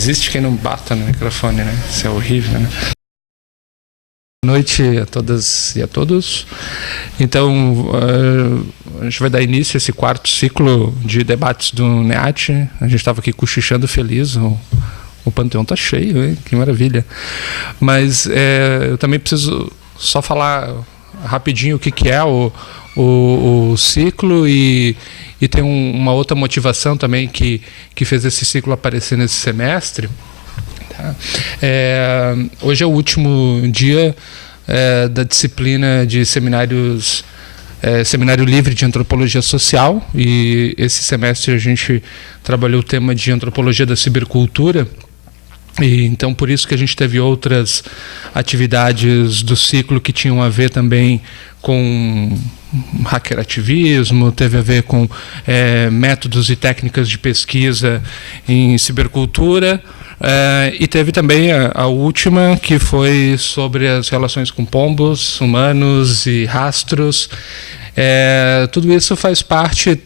existe quem não bata no microfone, né? Isso é horrível, né? Boa noite a todas e a todos. Então, a gente vai dar início a esse quarto ciclo de debates do NEAT. A gente estava aqui cochichando feliz, o Panteão está cheio, hein? Que maravilha. Mas eu também preciso só falar rapidinho o que é o ciclo e tem uma outra motivação também que fez esse ciclo aparecer nesse semestre. Tá? Hoje é o último dia da disciplina de seminário livre de antropologia social, e esse semestre a gente trabalhou o tema de antropologia da cibercultura. E então por isso que a gente teve outras atividades do ciclo que tinham a ver também com hackerativismo, teve a ver com métodos e técnicas de pesquisa em cibercultura, e teve também a última, que foi sobre as relações com pombos, humanos e rastros. Tudo isso faz parte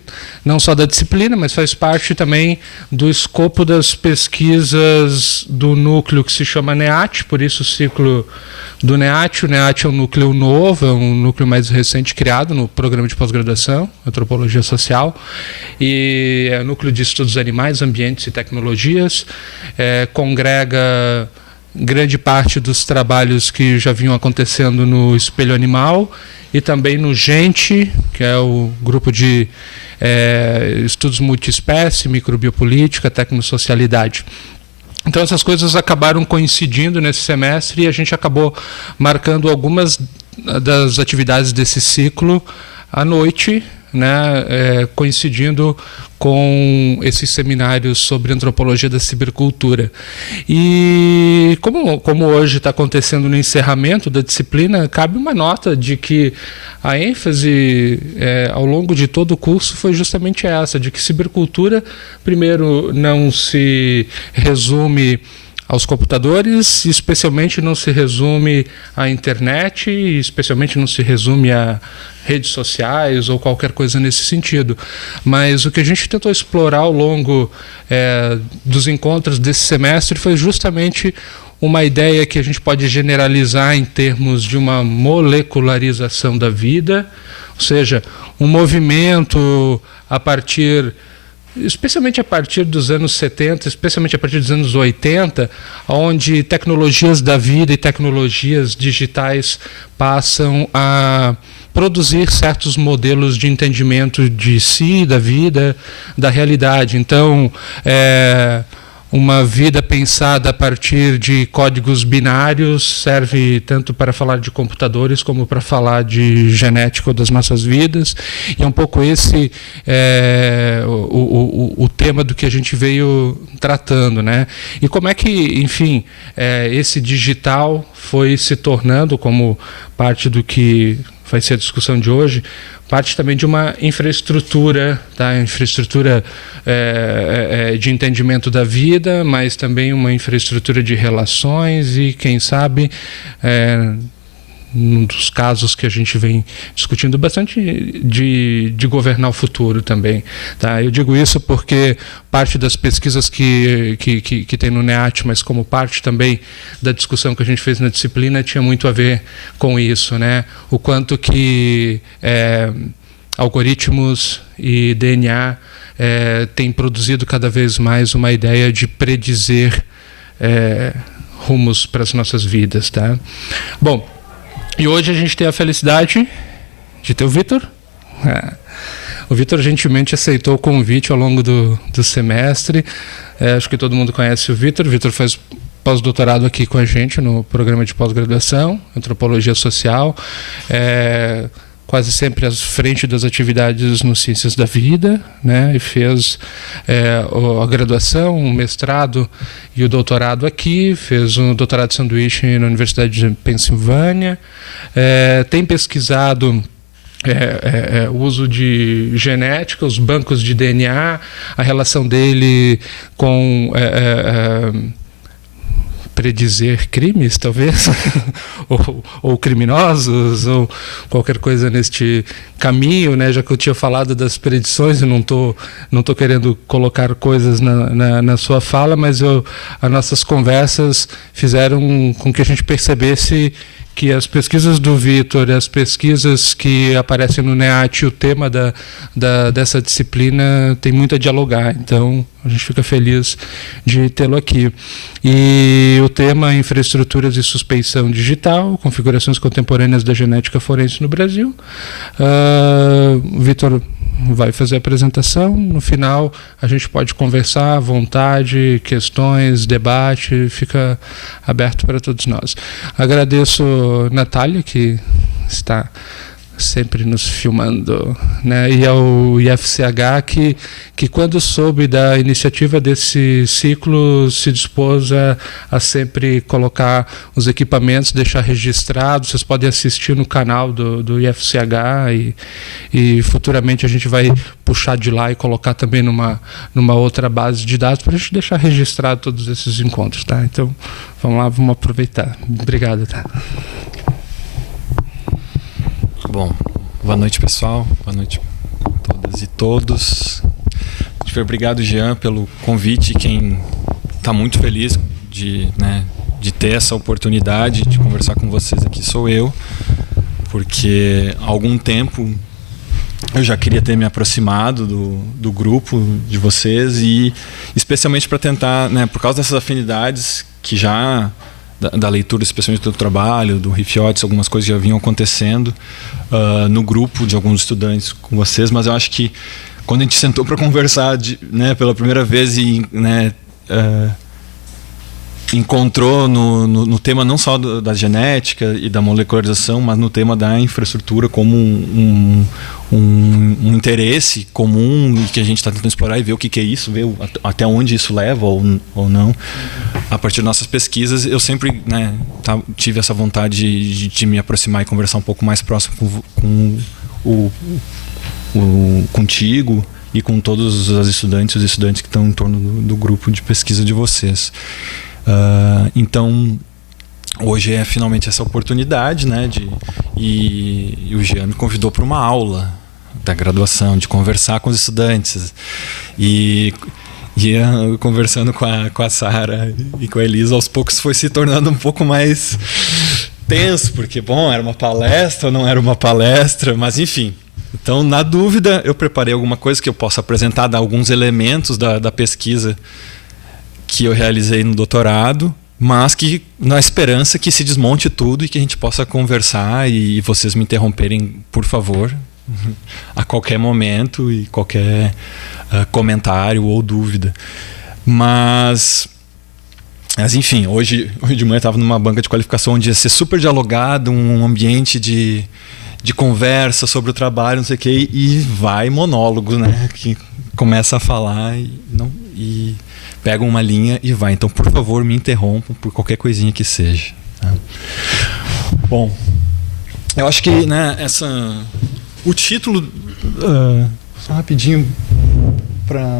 não só da disciplina, mas faz parte também do escopo das pesquisas do núcleo que se chama NEAT, por isso o ciclo do NEAT. O NEAT é um núcleo novo, é um núcleo mais recente criado no programa de pós-graduação, Antropologia Social, e é o núcleo de estudos animais, ambientes e tecnologias, congrega grande parte dos trabalhos que já vinham acontecendo no Espelho Animal e também no GENTE, que é o grupo de estudos multiespécie, microbiopolítica, tecnosocialidade. Então essas coisas acabaram coincidindo nesse semestre e a gente acabou marcando algumas das atividades desse ciclo à noite, né, coincidindo com esses seminários sobre antropologia da cibercultura. E como hoje está acontecendo no encerramento da disciplina, cabe uma nota de que a ênfase ao longo de todo o curso foi justamente essa, de que cibercultura, primeiro, não se resume aos computadores, especialmente não se resume à internet, e especialmente não se resume a redes sociais ou qualquer coisa nesse sentido. Mas o que a gente tentou explorar ao longo dos encontros desse semestre foi justamente uma ideia que a gente pode generalizar em termos de uma molecularização da vida, ou seja, um movimento especialmente a partir dos anos 70, especialmente a partir dos anos 80, onde tecnologias da vida e tecnologias digitais passam a produzir certos modelos de entendimento de si, da vida, da realidade. Então, uma vida pensada a partir de códigos binários serve tanto para falar de computadores como para falar de genética das nossas vidas. E é um pouco esse o tema do que a gente veio tratando, né? E como é que, enfim, esse digital foi se tornando, como parte do que vai ser a discussão de hoje, parte também de uma infraestrutura, tá? Infraestrutura de entendimento da vida, mas também uma infraestrutura de relações e, quem sabe, num dos casos que a gente vem discutindo bastante, de governar o futuro também. Tá? Eu digo isso porque parte das pesquisas que tem no NEAT, mas como parte também da discussão que a gente fez na disciplina, tinha muito a ver com isso, né? O quanto que algoritmos e DNA têm produzido cada vez mais uma ideia de predizer rumos para as nossas vidas. Tá? Bom, e hoje a gente tem a felicidade de ter o Vitor. O Vitor gentilmente aceitou o convite ao longo do semestre. Acho que todo mundo conhece o Vitor. O Vitor faz pós-doutorado aqui com a gente no programa de pós-graduação, Antropologia Social. Quase sempre à frente das atividades no Ciências da Vida, né? E fez a graduação, o mestrado e o doutorado aqui, fez um doutorado de sanduíche na Universidade de Pensilvânia, tem pesquisado o uso de genética, os bancos de DNA, a relação dele com predizer crimes, talvez, ou criminosos, ou qualquer coisa neste caminho, né? Já que eu tinha falado das predições, eu não tô querendo colocar coisas na sua fala, mas as nossas conversas fizeram com que a gente percebesse que as pesquisas do Vitor, as pesquisas que aparecem no NEAT, o tema dessa disciplina tem muito a dialogar. Então, a gente fica feliz de tê-lo aqui. E o tema Infraestruturas e Suspeição Digital, Configurações Contemporâneas da Genética Forense no Brasil. O Vitor vai fazer a apresentação. No final, a gente pode conversar à vontade, questões, debate, fica aberto para todos nós. Agradeço a Natália, que está sempre nos filmando, né? E ao IFCH, que quando soube da iniciativa desse ciclo, se dispôs a sempre colocar os equipamentos, deixar registrado. Vocês podem assistir no canal do IFCH e futuramente a gente vai puxar de lá e colocar também numa outra base de dados para a gente deixar registrado todos esses encontros, tá? Então, vamos lá, vamos aproveitar. Obrigado, tá? Bom, boa noite, pessoal. Boa noite a todas e todos. Obrigado, Jean, pelo convite. Quem está muito feliz de ter essa oportunidade de conversar com vocês aqui sou eu, porque há algum tempo eu já queria ter me aproximado do grupo de vocês e especialmente para tentar, por causa dessas afinidades que já... Da leitura, especialmente do trabalho, do Rifiotes, algumas coisas já vinham acontecendo no grupo de alguns estudantes com vocês, mas eu acho que quando a gente sentou para conversar pela primeira vez e encontrou no tema não só da genética e da molecularização, mas no tema da infraestrutura como um interesse comum e que a gente está tentando explorar e ver o que é isso, ver até onde isso leva ou não. A partir das nossas pesquisas, eu sempre tive essa vontade de me aproximar e conversar um pouco mais próximo contigo e com todos os estudantes que estão em torno do grupo de pesquisa de vocês. Então, hoje é finalmente essa oportunidade, e o Jean me convidou para uma aula da graduação, de conversar com os estudantes. E conversando com a Sara e com a Elisa, aos poucos foi se tornando um pouco mais tenso, porque, era uma palestra ou não era uma palestra, mas enfim. Então, na dúvida, eu preparei alguma coisa que eu possa apresentar, dar alguns elementos da pesquisa que eu realizei no doutorado, mas que na esperança que se desmonte tudo e que a gente possa conversar e vocês me interromperem, por favor, a qualquer momento e qualquer comentário ou dúvida. Mas enfim, hoje de manhã eu estava numa banca de qualificação onde ia ser super dialogado, um ambiente de conversa sobre o trabalho, não sei o quê, e vai monólogo, que começa a falar e pega uma linha e vai. Então, por favor, me interrompam por qualquer coisinha que seja. Tá? Bom, eu acho que o título, só rapidinho,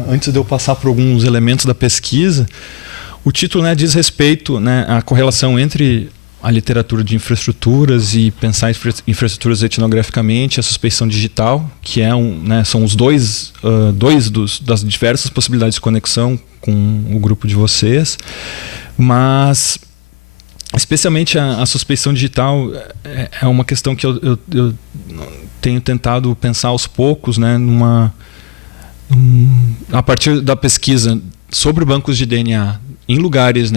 antes de eu passar por alguns elementos da pesquisa, o título diz respeito à correlação entre a literatura de infraestruturas e pensar infraestruturas etnograficamente, a suspeição digital, que são os dois das diversas possibilidades de conexão com o grupo de vocês, mas especialmente a suspeição digital é uma questão que eu tenho tentado pensar aos poucos, a partir da pesquisa sobre bancos de DNA em lugares,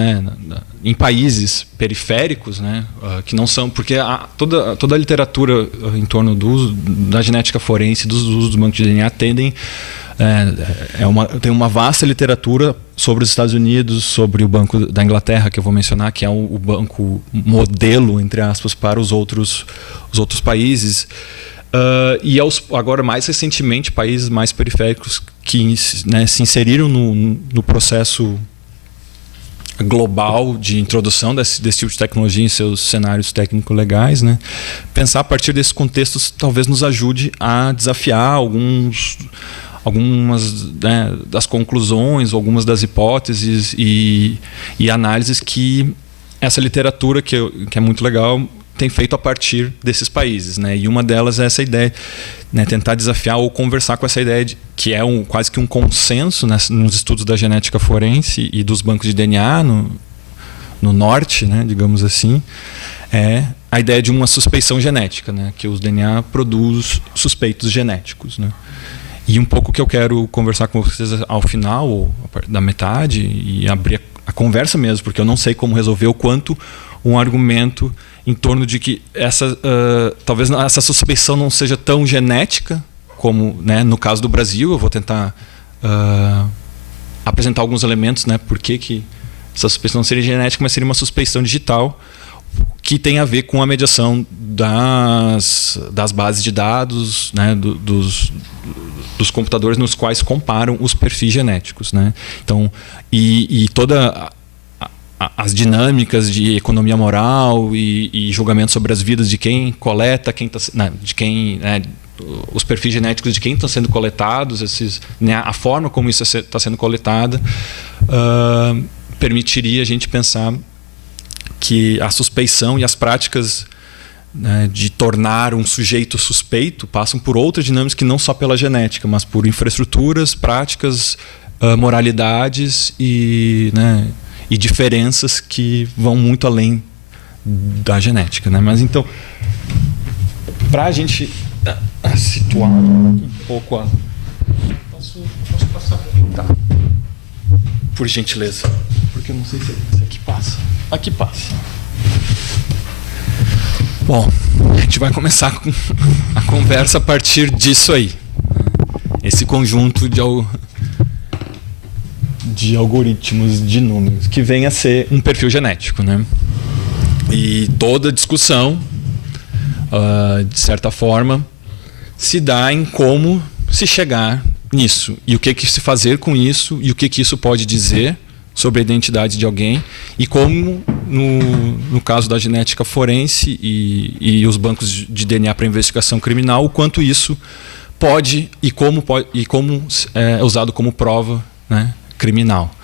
em países periféricos, que não são, porque toda a literatura em torno do uso da genética forense, dos usos dos bancos de DNA tem uma vasta literatura sobre os Estados Unidos, sobre o Banco da Inglaterra, que eu vou mencionar, que é o banco modelo, entre aspas, para os outros países. E agora, mais recentemente, países mais periféricos que se inseriram no processo global de introdução desse tipo de tecnologia em seus cenários técnico-legais, pensar a partir desses contextos talvez nos ajude a desafiar algumas das conclusões, algumas das hipóteses e análises que essa literatura que é muito legal tem feito a partir desses países, né? E uma delas é essa ideia, né, tentar desafiar ou conversar com essa ideia que é quase que um consenso, né, nos estudos da genética forense e dos bancos de DNA no norte, né, digamos assim, é a ideia de uma suspeição genética, né, que os DNA produz suspeitos genéticos, né? E um pouco que eu quero conversar com vocês ao final da metade e abrir a conversa mesmo, porque eu não sei como resolver o quanto um argumento em torno de que talvez essa suspeição não seja tão genética como, né, no caso do Brasil. Eu vou tentar apresentar alguns elementos, né, por que essa suspeição não seria genética, mas seria uma suspeição digital que tem a ver com a mediação das bases de dados, né, dos computadores nos quais comparam os perfis genéticos, né? Então, e toda as dinâmicas de economia moral e julgamento sobre as vidas de quem coleta, os perfis genéticos de quem estão sendo coletados, né, a forma como isso está sendo coletada, permitiria a gente pensar que a suspeição e as práticas, né, de tornar um sujeito suspeito passam por outras dinâmicas que não só pela genética, mas por infraestruturas, práticas, moralidades e diferenças que vão muito além da genética, né? Mas então, para a gente situar um pouco a... Posso passar? Tá. Por gentileza. Porque eu não sei se aqui passa. Aqui passa. Bom, a gente vai começar a conversa a partir disso aí. Esse conjunto de algoritmos, de números, que vem a ser um perfil genético, né? E toda discussão, de certa forma, se dá em como se chegar nisso. E o que se fazer com isso, e o que isso pode dizer sobre a identidade de alguém, e como, no caso da genética forense e os bancos de DNA para investigação criminal, o quanto isso pode e como é usado como prova, né, criminal.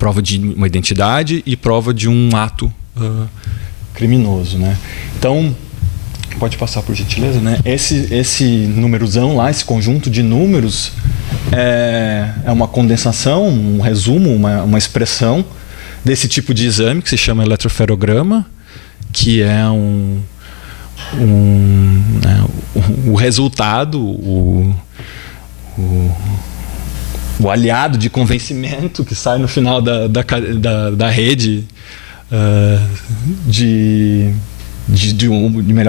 Prova de uma identidade e prova de um ato criminoso, né? Então, pode passar por gentileza, né? Esse númerozão lá, esse conjunto de números é uma condensação, um resumo, uma expressão desse tipo de exame que se chama eletroferograma, que é o resultado, o aliado de convencimento que sai no final da rede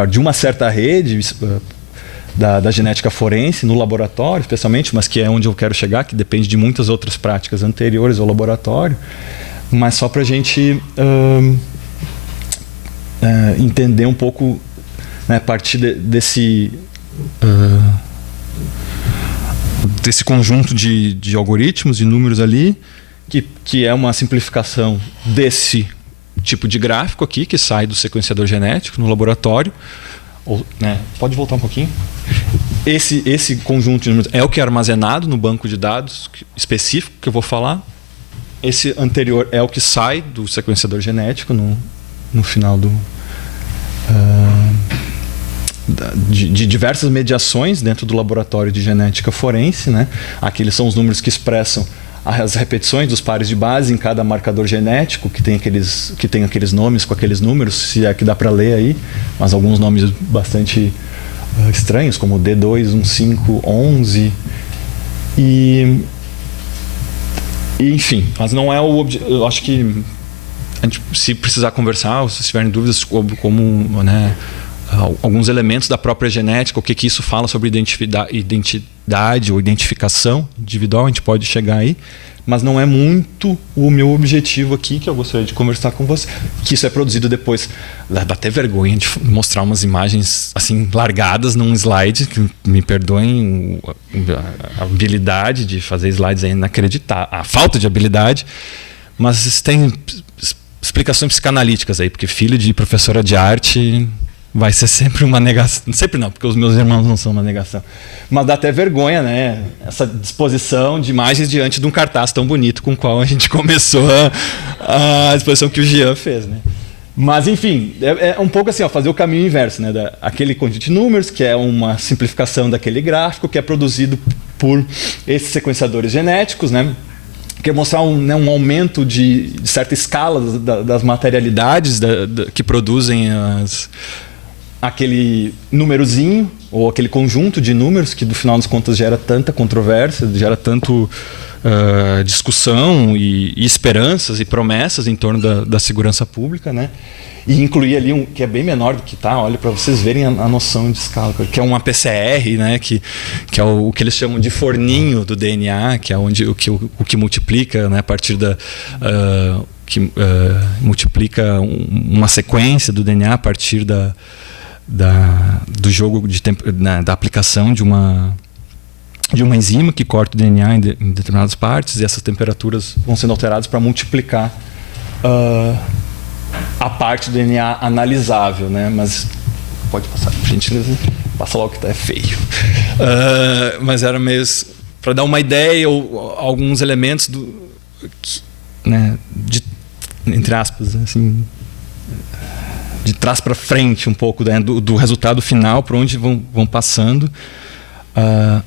de uma certa rede da genética forense no laboratório, especialmente, mas que é onde eu quero chegar, que depende de muitas outras práticas anteriores ao laboratório, mas só para a gente entender um pouco, né, a partir desse conjunto de algoritmos, de números ali, que é uma simplificação desse tipo de gráfico aqui, que sai do sequenciador genético no laboratório. Pode voltar um pouquinho? Esse conjunto de números é o que é armazenado no banco de dados específico que eu vou falar. Esse anterior é o que sai do sequenciador genético no final de diversas mediações dentro do laboratório de genética forense, né? Aqueles são os números que expressam as repetições dos pares de base em cada marcador genético, que tem aqueles nomes com aqueles números, se é que dá para ler aí, mas alguns nomes bastante estranhos, como D2, 15, 11. Enfim, mas não é o objetivo. Eu acho que a gente, se precisar conversar, ou se tiverem dúvidas sobre como, né, alguns elementos da própria genética, o que isso fala sobre identidade ou identificação individual, a gente pode chegar aí, mas não é muito o meu objetivo aqui, que eu gostaria de conversar com você, que isso é produzido depois. Dá até vergonha de mostrar umas imagens assim largadas num slide, que me perdoem a habilidade de fazer slides é inacreditável, a falta de habilidade, mas tem explicações psicanalíticas aí, porque filho de professora de arte vai ser sempre uma negação. Sempre não, porque os meus irmãos não são uma negação. Mas dá até vergonha, né? Essa disposição de imagens diante de um cartaz tão bonito com o qual a gente começou a exposição que o Jean fez, né? Mas, enfim, é um pouco assim, ó, fazer o caminho inverso, né? Aquele conjunto de números, que é uma simplificação daquele gráfico, que é produzido por esses sequenciadores genéticos, né? Que é mostrar um aumento de certa escala das materialidades que produzem aquele númerozinho, ou aquele conjunto de números que, no final das contas, gera tanta controvérsia, gera tanto discussão e esperanças e promessas em torno da segurança pública, né? E incluir ali que é bem menor do que olha, para vocês verem a noção de escala, que é uma PCR, né? Que é o que eles chamam de forninho do DNA, que é onde o que multiplica, né? A partir multiplica uma sequência do DNA a partir do jogo de tempo, da aplicação de uma enzima que corta o DNA em determinadas partes, e essas temperaturas vão sendo alteradas para multiplicar a parte do DNA analisável, né? Mas pode passar, por gentileza, passa logo que é feio. Mas era mesmo para dar uma ideia ou alguns elementos né, entre aspas, assim, de trás para frente um pouco, né, do resultado final, para onde vão passando.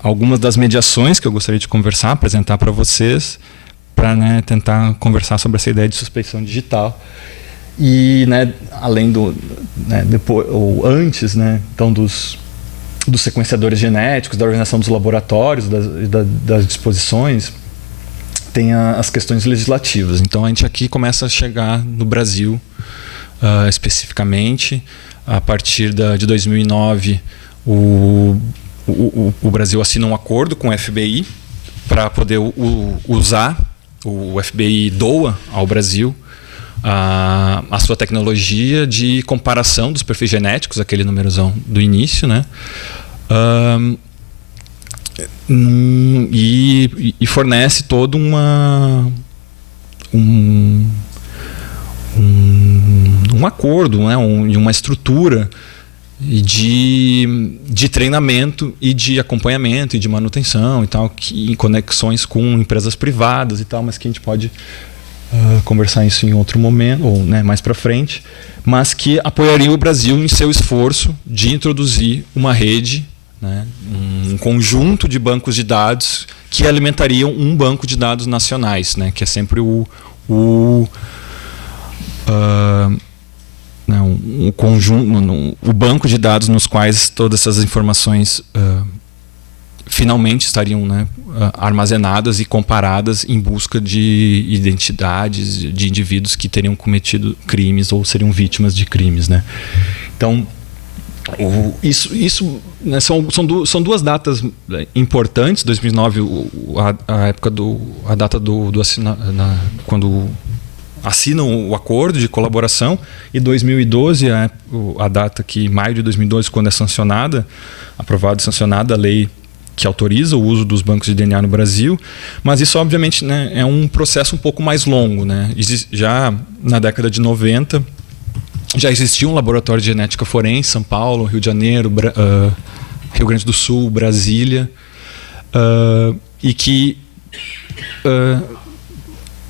Algumas das mediações que eu gostaria de conversar, apresentar para vocês, para, né, tentar conversar sobre essa ideia de suspeição digital. E, né, além depois ou antes, né, então dos sequenciadores genéticos, da organização dos laboratórios, das disposições, tem as questões legislativas. Então a gente aqui começa a chegar no Brasil, especificamente a partir de 2009. O Brasil assina um acordo com o FBI para poder usar. O FBI doa ao Brasil a sua tecnologia de comparação dos perfis genéticos, aquele numerozão do início, né? E fornece todo um acordo, né? Uma estrutura de treinamento e de acompanhamento e de manutenção e tal, em conexões com empresas privadas e tal, mas que a gente pode conversar isso em outro momento, ou, né, mais para frente, mas que apoiaria o Brasil em seu esforço de introduzir uma rede, né, um conjunto de bancos de dados que alimentariam um banco de dados nacionais, né, que é sempre o conjunto, o banco de dados nos quais todas essas informações finalmente estariam, né, armazenadas e comparadas em busca de identidades de indivíduos que teriam cometido crimes ou seriam vítimas de crimes, né? Então, isso né, são duas datas importantes. 2009, a data quando assinam o acordo de colaboração, e 2012 a data que, maio de 2012, quando é aprovada e sancionada a lei que autoriza o uso dos bancos de DNA no Brasil. Mas isso, obviamente, né, é um processo um pouco mais longo, né? Já na década de 90 já existia um laboratório de genética forense em São Paulo, Rio de Janeiro, Rio Grande do Sul, Brasília, e que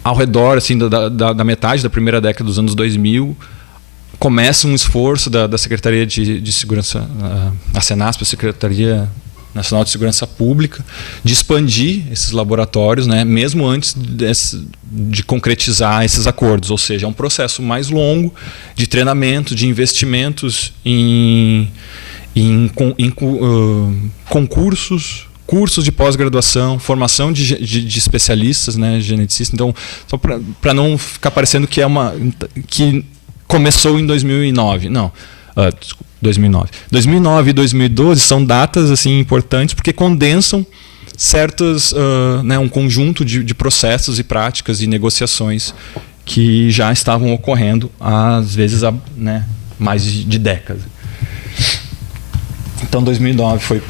ao redor, assim, da metade da primeira década dos anos 2000, começa um esforço da Secretaria de Segurança, a Senasp, a Secretaria Nacional de Segurança Pública, de expandir esses laboratórios, né, mesmo antes de concretizar esses acordos. Ou seja, é um processo mais longo de treinamento, de investimentos em concursos, cursos de pós-graduação, formação de especialistas, né, geneticistas. Então, só para não ficar parecendo que que começou em 2009. Não, 2009. 2009 e 2012 são datas, assim, importantes porque condensam né, um conjunto de processos e práticas e negociações que já estavam ocorrendo, às vezes, há, né, mais de décadas. Então, 2009 foi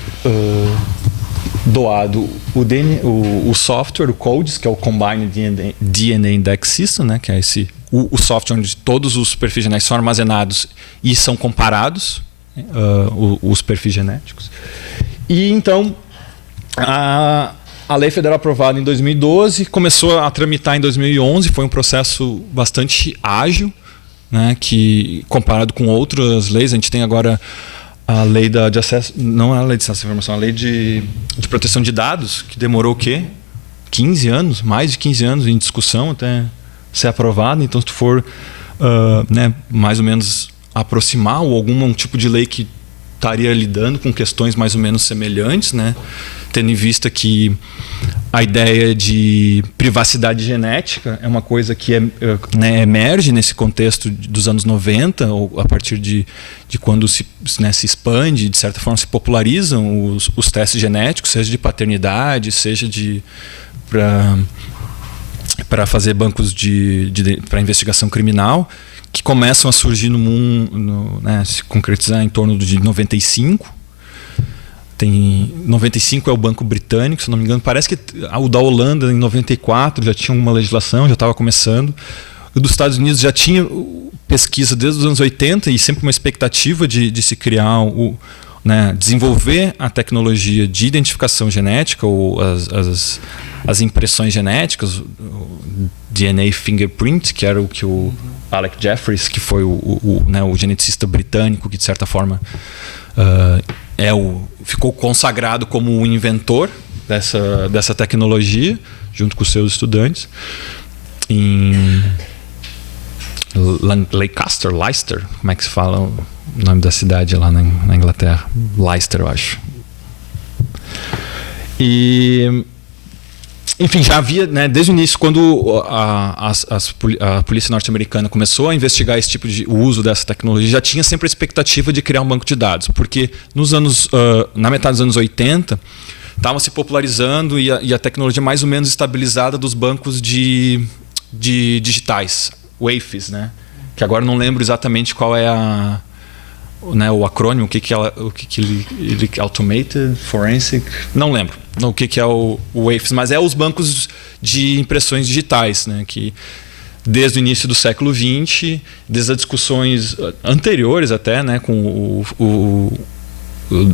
doado o software, o CODES, que é o Combined DNA Index System, né, que é o software onde todos os perfis genéticos são armazenados e são comparados, os perfis genéticos. E então a lei federal aprovada em 2012 começou a tramitar em 2011. Foi um processo bastante ágil né, que comparado com outras leis, a gente tem agora a lei de acesso, não é a lei de acesso à informação, a lei de proteção de dados, que demorou o quê? 15 anos, mais de 15 anos em discussão até ser aprovada. Então, se tu for né, mais ou menos aproximar ou algum tipo de lei que estaria lidando com questões mais ou menos semelhantes, né, tendo em vista que a ideia de privacidade genética é uma coisa que né, emerge nesse contexto dos anos 90, ou a partir de quando se expande, de certa forma se popularizam os testes genéticos, seja de paternidade, seja para fazer bancos para investigação criminal, que começam a surgir no mundo, né, se concretizar em torno de 95. 95 é o Banco Britânico, se não me engano. Parece que o da Holanda, em 94, já tinha uma legislação, já estava começando. O dos Estados Unidos já tinha pesquisa desde os anos 80 e sempre uma expectativa de se criar, né, desenvolver a tecnologia de identificação genética, ou as impressões genéticas, o DNA fingerprint, que era o que o Alec Jeffreys, que foi né, o geneticista britânico, que de certa forma ficou consagrado como o inventor dessa tecnologia, junto com os seus estudantes, em Leicester, como é que se fala o nome da cidade lá na Inglaterra? Leicester, eu acho. E, enfim, já havia, né, desde o início, quando a polícia norte-americana começou a investigar esse tipo de uso dessa tecnologia, já tinha sempre a expectativa de criar um banco de dados, porque na metade dos anos 80 estava se popularizando e a tecnologia mais ou menos estabilizada dos bancos de digitais, WAFs, né? Que agora não lembro exatamente qual é né, o acrônimo, o que ele Automated Forensic, não lembro o que é o WAFs, mas é os bancos de impressões digitais, né, que desde o início do século XX, desde as discussões anteriores até, né, com o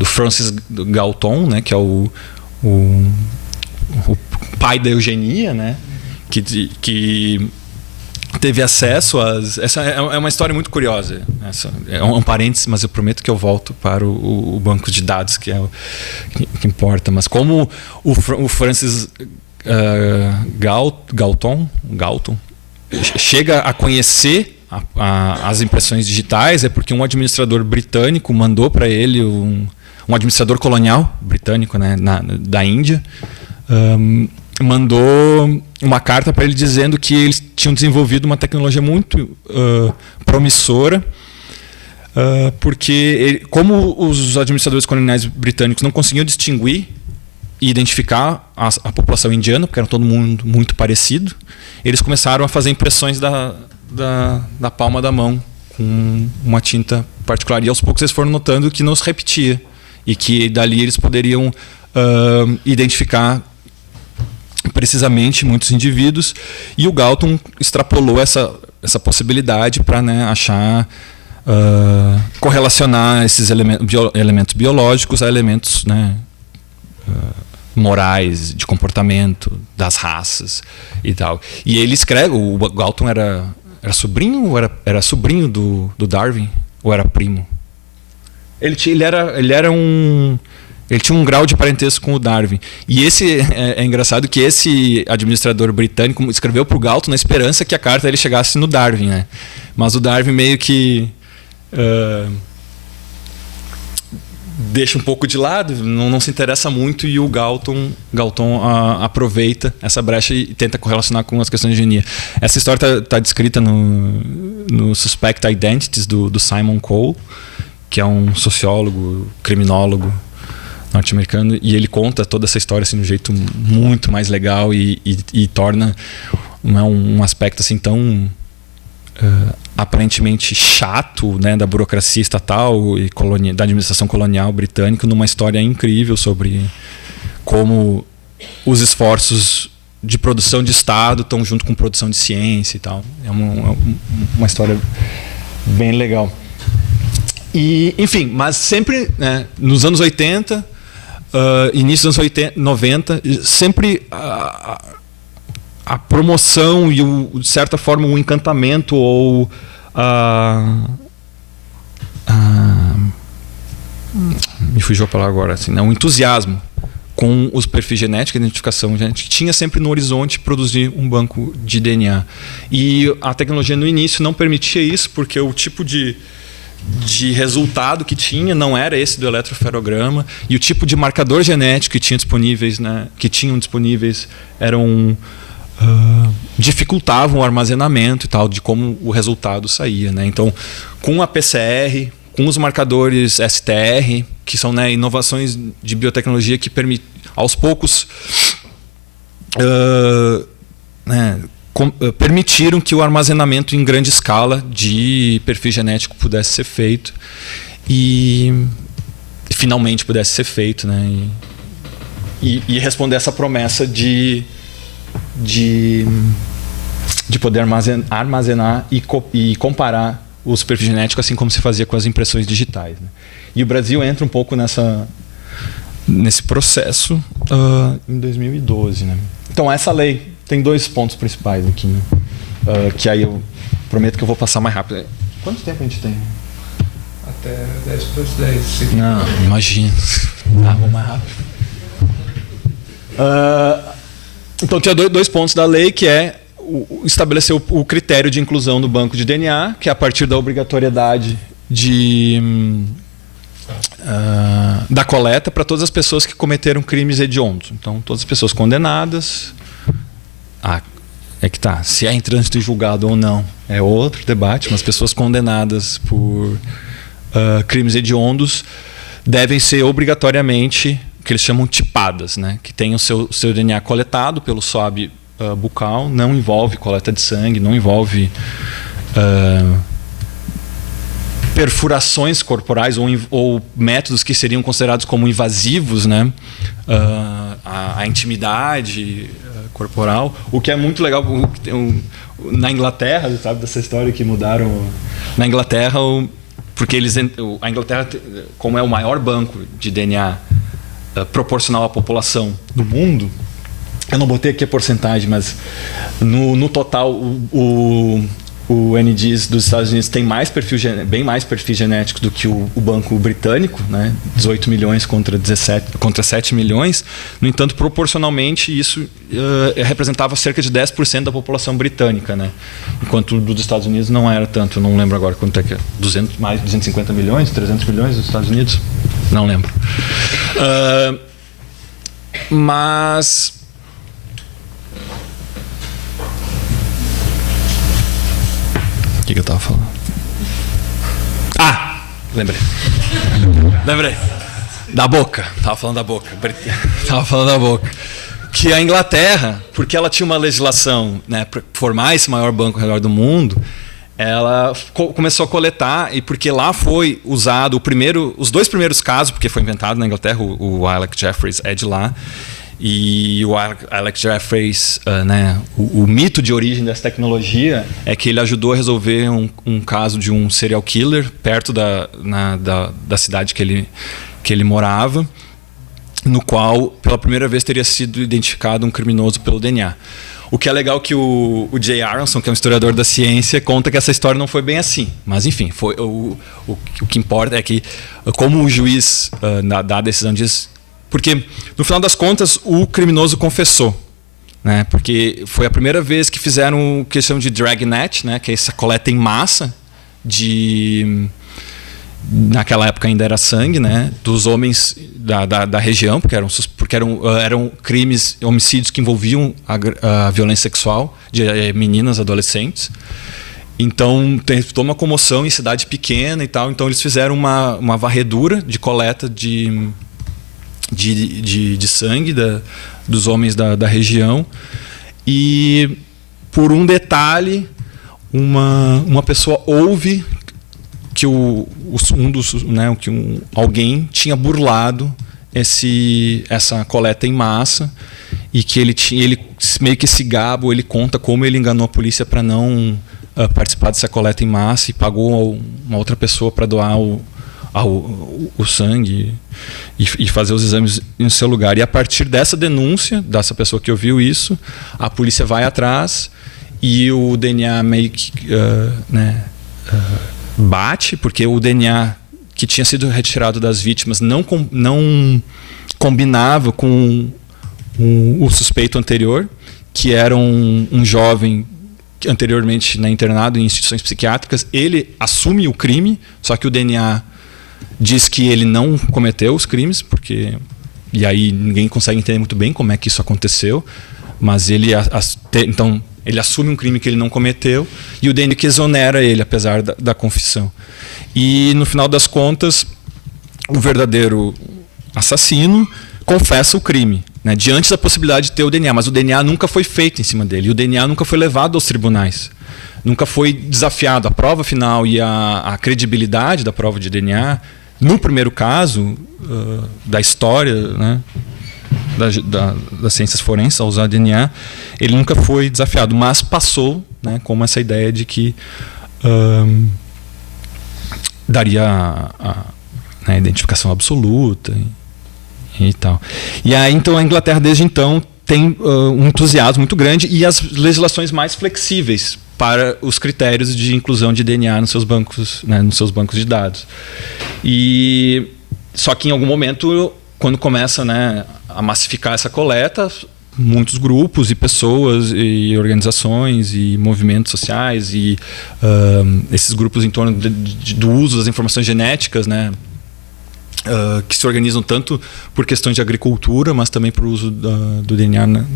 Francis Galton, né, que é o pai da eugenia, né, que teve acesso essa é uma história muito curiosa. É um parênteses, mas eu prometo que eu volto para o banco de dados, que é o que importa. Mas como o Francis Galton chega a conhecer as impressões digitais, é porque um administrador britânico mandou para ele, um administrador colonial britânico, né, da Índia, mandou uma carta para ele dizendo que eles tinham desenvolvido uma tecnologia muito promissora, porque como os administradores coloniais britânicos não conseguiam distinguir e identificar a população indiana, porque era todo mundo muito parecido, eles começaram a fazer impressões da palma da mão com uma tinta particular. E aos poucos eles foram notando que não se repetia e que dali eles poderiam identificar precisamente muitos indivíduos, e o Galton extrapolou essa possibilidade para, né, achar, correlacionar esses elementos biológicos a elementos, né, morais, de comportamento, das raças e tal. E ele escreve, o Galton era sobrinho ou era sobrinho do Darwin, ou era primo? Ele tinha um grau de parentesco com o Darwin. E é engraçado que esse administrador britânico escreveu para o Galton na esperança que a carta dele chegasse no Darwin, né? Mas o Darwin meio que deixa um pouco de lado, não se interessa muito, e o Galton aproveita essa brecha e tenta correlacionar com as questões de genia. Essa história está descrita no Suspect Identities do Simon Cole, que é um sociólogo, criminólogo norte-americano, e ele conta toda essa história assim, de um jeito muito mais legal e torna um aspecto assim tão aparentemente chato, né, da burocracia estatal e da administração colonial britânica numa história incrível sobre como os esforços de produção de Estado estão junto com produção de ciência e tal. É uma história bem legal. E, enfim, mas sempre, né, nos anos 80, início dos anos 90, sempre a promoção e, de certa forma, o encantamento ou me fugiu a palavra agora, assim, né? Um entusiasmo com os perfis genéticos, a identificação genética, tinha sempre no horizonte produzir um banco de DNA. E a tecnologia no início não permitia isso, porque o tipo de resultado que tinha não era esse do eletroferograma, e o tipo de marcador genético que tinham disponíveis eram dificultavam o armazenamento e tal, de como o resultado saía, né? Então, com a PCR, com os marcadores STR, que são, né, inovações de biotecnologia que aos poucos permitiram que o armazenamento em grande escala de perfil genético pudesse ser feito e finalmente pudesse ser feito, né? E responder essa promessa de poder armazenar e comparar os perfis genéticos, assim como se fazia com as impressões digitais, né? E o Brasil entra um pouco nesse processo em 2012, né? Então, essa lei tem 2 pontos principais aqui, né? Que aí eu prometo que eu vou passar mais rápido. Quanto tempo a gente tem? Até 10 para as 10. Não, imagina. Vou mais rápido. Então, tinha 2 pontos da lei, que é estabelecer o critério de inclusão no banco de DNA, que é a partir da obrigatoriedade da coleta para todas as pessoas que cometeram crimes hediondos. Então, todas as pessoas condenadas. É que tá. Se é em trânsito e julgado ou não é outro debate, mas pessoas condenadas por crimes hediondos devem ser obrigatoriamente, o que eles chamam tipadas, né? Que tenham seu DNA coletado pelo swab bucal, não envolve coleta de sangue, não envolve perfurações corporais ou métodos que seriam considerados como invasivos, né? A intimidade corporal, o que é muito legal. Na Inglaterra, sabe dessa história que mudaram? Na Inglaterra, porque a Inglaterra, como é o maior banco de DNA proporcional à população do mundo, eu não botei aqui a porcentagem, mas no total o NGS dos Estados Unidos tem bem mais perfis genéticos do que o banco britânico, né? 18 milhões contra 7 milhões. No entanto, proporcionalmente, isso representava cerca de 10% da população britânica, né? Enquanto o dos Estados Unidos não era tanto. Eu não lembro agora quanto é que é. Mais de 250 milhões, 300 milhões dos Estados Unidos? Não lembro. Mas... O que eu estava falando? Lembrei. Da boca. Estava falando da boca. Que a Inglaterra, porque ela tinha uma legislação, né, para formar esse maior banco ao redor do mundo, ela começou a coletar, e porque lá foi usado os 2 primeiros casos, porque foi inventado na Inglaterra, o Alec Jeffreys é de lá. E o Alec Jeffreys, né, o mito de origem dessa tecnologia é que ele ajudou a resolver um caso de um serial killer perto da cidade que ele morava, no qual, pela primeira vez, teria sido identificado um criminoso pelo DNA. O que é legal que o Jay Aronson, que é um historiador da ciência, conta que essa história não foi bem assim. Mas, enfim, o que importa é que, como o juiz dá a decisão diz... Porque, no final das contas, o criminoso confessou, né? Porque foi a primeira vez que fizeram o que chamam de dragnet, né? Que é essa coleta em massa naquela época ainda era sangue, né? Dos homens da região, porque eram crimes, homicídios que envolviam a violência sexual de meninas, adolescentes. Então, toda uma comoção em cidade pequena e tal. Então, eles fizeram uma varredura de coleta de sangue dos homens da região, e por um detalhe uma pessoa ouve que alguém tinha burlado essa coleta em massa, e que ele meio que se gaba, ele conta como ele enganou a polícia para não participar dessa coleta em massa, e pagou uma outra pessoa para doar o sangue e fazer os exames no seu lugar. E a partir dessa denúncia, dessa pessoa que ouviu isso, a polícia vai atrás, e o DNA meio que bate, porque o DNA que tinha sido retirado das vítimas não combinava com o suspeito anterior, que era um jovem anteriormente internado em instituições psiquiátricas. Ele assume o crime, só que o DNA diz que ele não cometeu os crimes, e aí ninguém consegue entender muito bem como é que isso aconteceu, mas então ele assume um crime que ele não cometeu, e o DNA que exonera ele, apesar da confissão. E no final das contas, o verdadeiro assassino confessa o crime, né, diante da possibilidade de ter o DNA, mas o DNA nunca foi feito em cima dele, e o DNA nunca foi levado aos tribunais, nunca foi desafiado. A prova final e a credibilidade da prova de DNA, no primeiro caso da história, né, das ciências forenses a usar DNA, ele nunca foi desafiado, mas passou, né, como essa ideia de que daria a identificação absoluta e tal. E aí, então, a Inglaterra, desde então, tem um entusiasmo muito grande e as legislações mais flexíveis para os critérios de inclusão de DNA nos seus bancos, né, nos seus bancos de dados. Só que, em algum momento, quando começa, né, a massificar essa coleta, muitos grupos e pessoas e organizações e movimentos sociais e esses grupos em torno do uso das informações genéticas, né, que se organizam tanto por questões de agricultura, mas também por uso do DNA, né,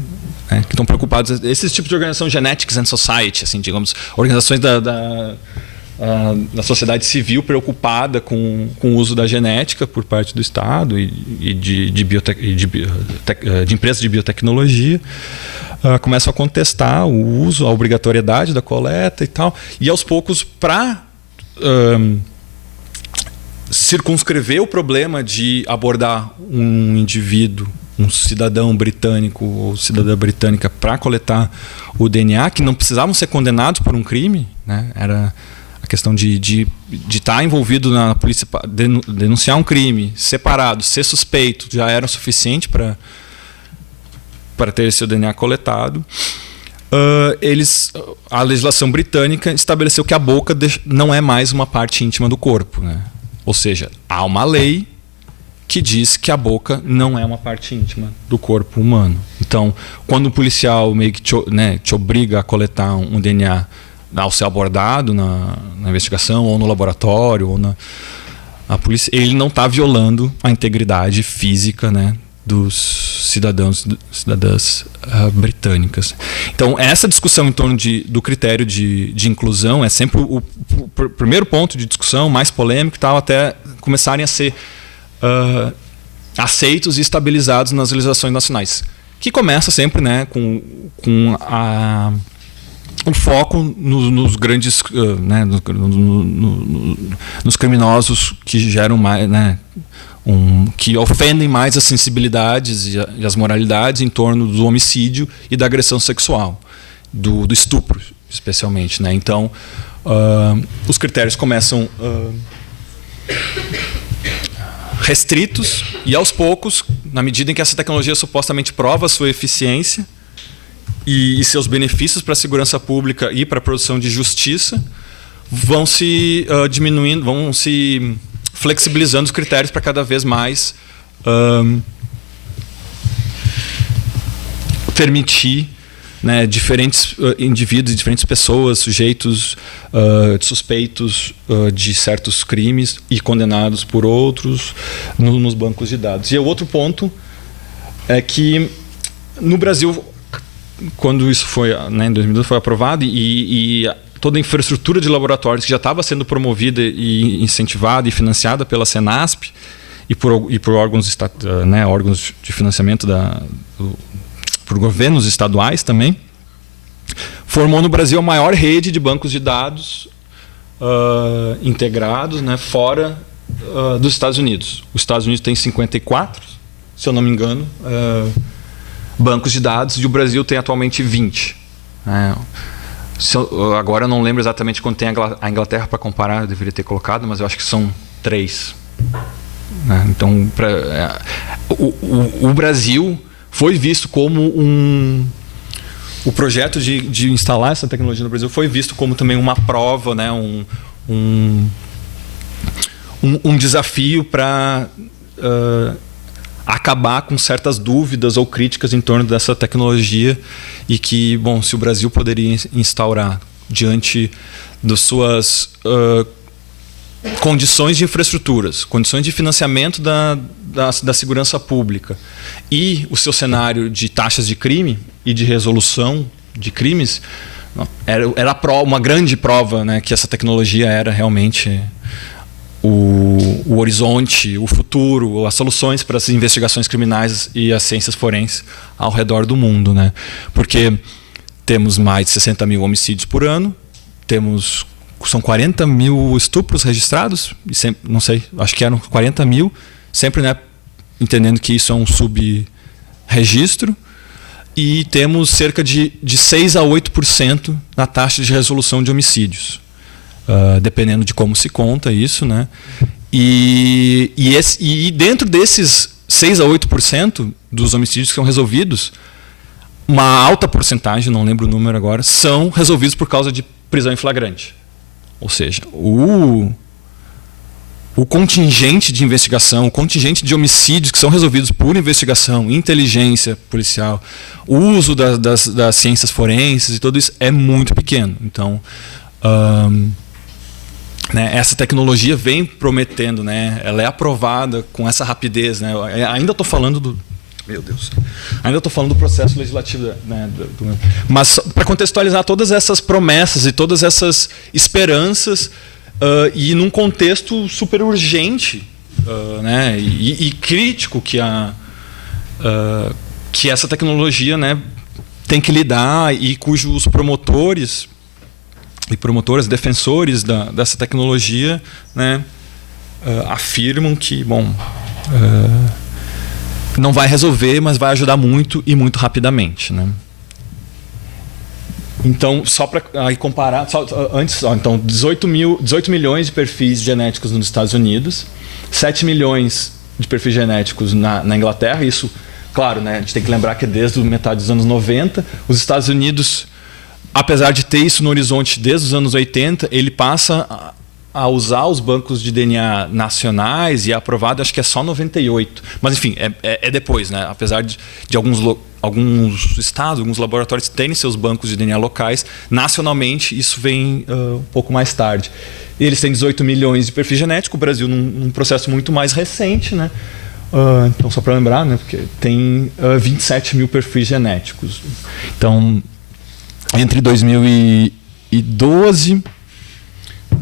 que estão preocupados. Esses tipos de organização Genetics and Society, assim, digamos, organizações da sociedade civil preocupada com o uso da genética por parte do Estado e de empresas de biotecnologia, começam a contestar o uso, a obrigatoriedade da coleta e tal. E aos poucos, para circunscrever o problema de abordar um indivíduo, um cidadão britânico ou cidadã britânica, para coletar o DNA, que não precisavam ser condenados por um crime, né? Era a questão de estar envolvido na polícia, denunciar um crime, separado, ser suspeito, já era o suficiente para ter seu DNA coletado. A legislação britânica estabeleceu que a boca não é mais uma parte íntima do corpo, né? Ou seja, há uma lei que diz que a boca não é uma parte íntima do corpo humano. Então, quando o policial meio que te obriga a coletar um DNA ao ser abordado na investigação, ou no laboratório, ou na polícia, ele não está violando a integridade física, né, dos cidadãs britânicas. Então, essa discussão em torno do critério de inclusão é sempre o primeiro ponto de discussão, mais polêmico e tal, até começarem a ser aceitos e estabilizados nas legislações nacionais. Que começa sempre, né, com o foco nos grandes, né, nos criminosos que geram mais, né, que ofendem mais as sensibilidades e as moralidades em torno do homicídio e da agressão sexual, do estupro, especialmente, né? Então, os critérios começam restritos e, aos poucos, na medida em que essa tecnologia supostamente prova a sua eficiência e seus benefícios para a segurança pública e para a produção de justiça, vão se diminuindo, vão se flexibilizando os critérios para cada vez mais permitir, né, diferentes indivíduos, diferentes pessoas, sujeitos suspeitos de certos crimes e condenados por outros nos bancos de dados. E o outro ponto é que no Brasil, quando isso foi, né, em 2012 foi aprovado e toda a infraestrutura de laboratórios que já estava sendo promovida e incentivada e financiada pela Senasp e por órgãos, né, órgãos de financiamento por governos estaduais também, formou no Brasil a maior rede de bancos de dados integrados, né, fora dos Estados Unidos. Os Estados Unidos tem 54, se eu não me engano, bancos de dados, e o Brasil tem atualmente 20. Agora eu não lembro exatamente quanto tem a Inglaterra para comparar, eu deveria ter colocado, mas eu acho que são 3. Então, o Brasil foi visto como o projeto de instalar essa tecnologia no Brasil foi visto como também uma prova, né, um desafio para acabar com certas dúvidas ou críticas em torno dessa tecnologia, e que, bom, se o Brasil poderia instaurar diante das suas condições de infraestruturas, condições de financiamento da segurança pública e o seu cenário de taxas de crime e de resolução de crimes, era uma grande prova, né, que essa tecnologia era realmente o horizonte, o futuro, as soluções para as investigações criminais e as ciências forenses ao redor do mundo, né? Porque temos mais de 60 mil homicídios por ano, são 40 mil estupros registrados, e sempre, não sei, acho que eram 40 mil, sempre, né, entendendo que isso é um subregistro, e temos cerca de 6 a 8% na taxa de resolução de homicídios. Dependendo de como se conta isso, né? E dentro desses 6 a 8% dos homicídios que são resolvidos, uma alta porcentagem, não lembro o número agora, são resolvidos por causa de prisão em flagrante. Ou seja, o contingente de investigação, o contingente de homicídios que são resolvidos por investigação, inteligência policial, o uso das ciências forenses e tudo isso é muito pequeno. Então, né, essa tecnologia vem prometendo, né, ela é aprovada com essa rapidez, né, ainda estou falando do... Meu Deus. Ainda estou falando do processo legislativo, né, mas para contextualizar todas essas promessas e todas essas esperanças, e num contexto super urgente, né, e crítico que essa tecnologia, né, tem que lidar, e cujos promotores e promotoras, defensores dessa tecnologia, né, afirmam que, bom, não vai resolver, mas vai ajudar muito e muito rapidamente, né? Então, só para comparar, então 18 milhões de perfis genéticos nos Estados Unidos, 7 milhões de perfis genéticos na Inglaterra. Isso, claro, né, a gente tem que lembrar que desde a metade dos anos 90, os Estados Unidos, apesar de ter isso no horizonte desde os anos 80, ele passa a usar os bancos de DNA nacionais, e é aprovado, acho que é só 98. Mas, enfim, é depois, né? Apesar de alguns estados, alguns laboratórios terem seus bancos de DNA locais, nacionalmente isso vem um pouco mais tarde. Eles têm 18 milhões de perfis genéticos, o Brasil num processo muito mais recente, né? Então, só para lembrar, né? Porque tem 27 mil perfis genéticos. Então, entre 2012,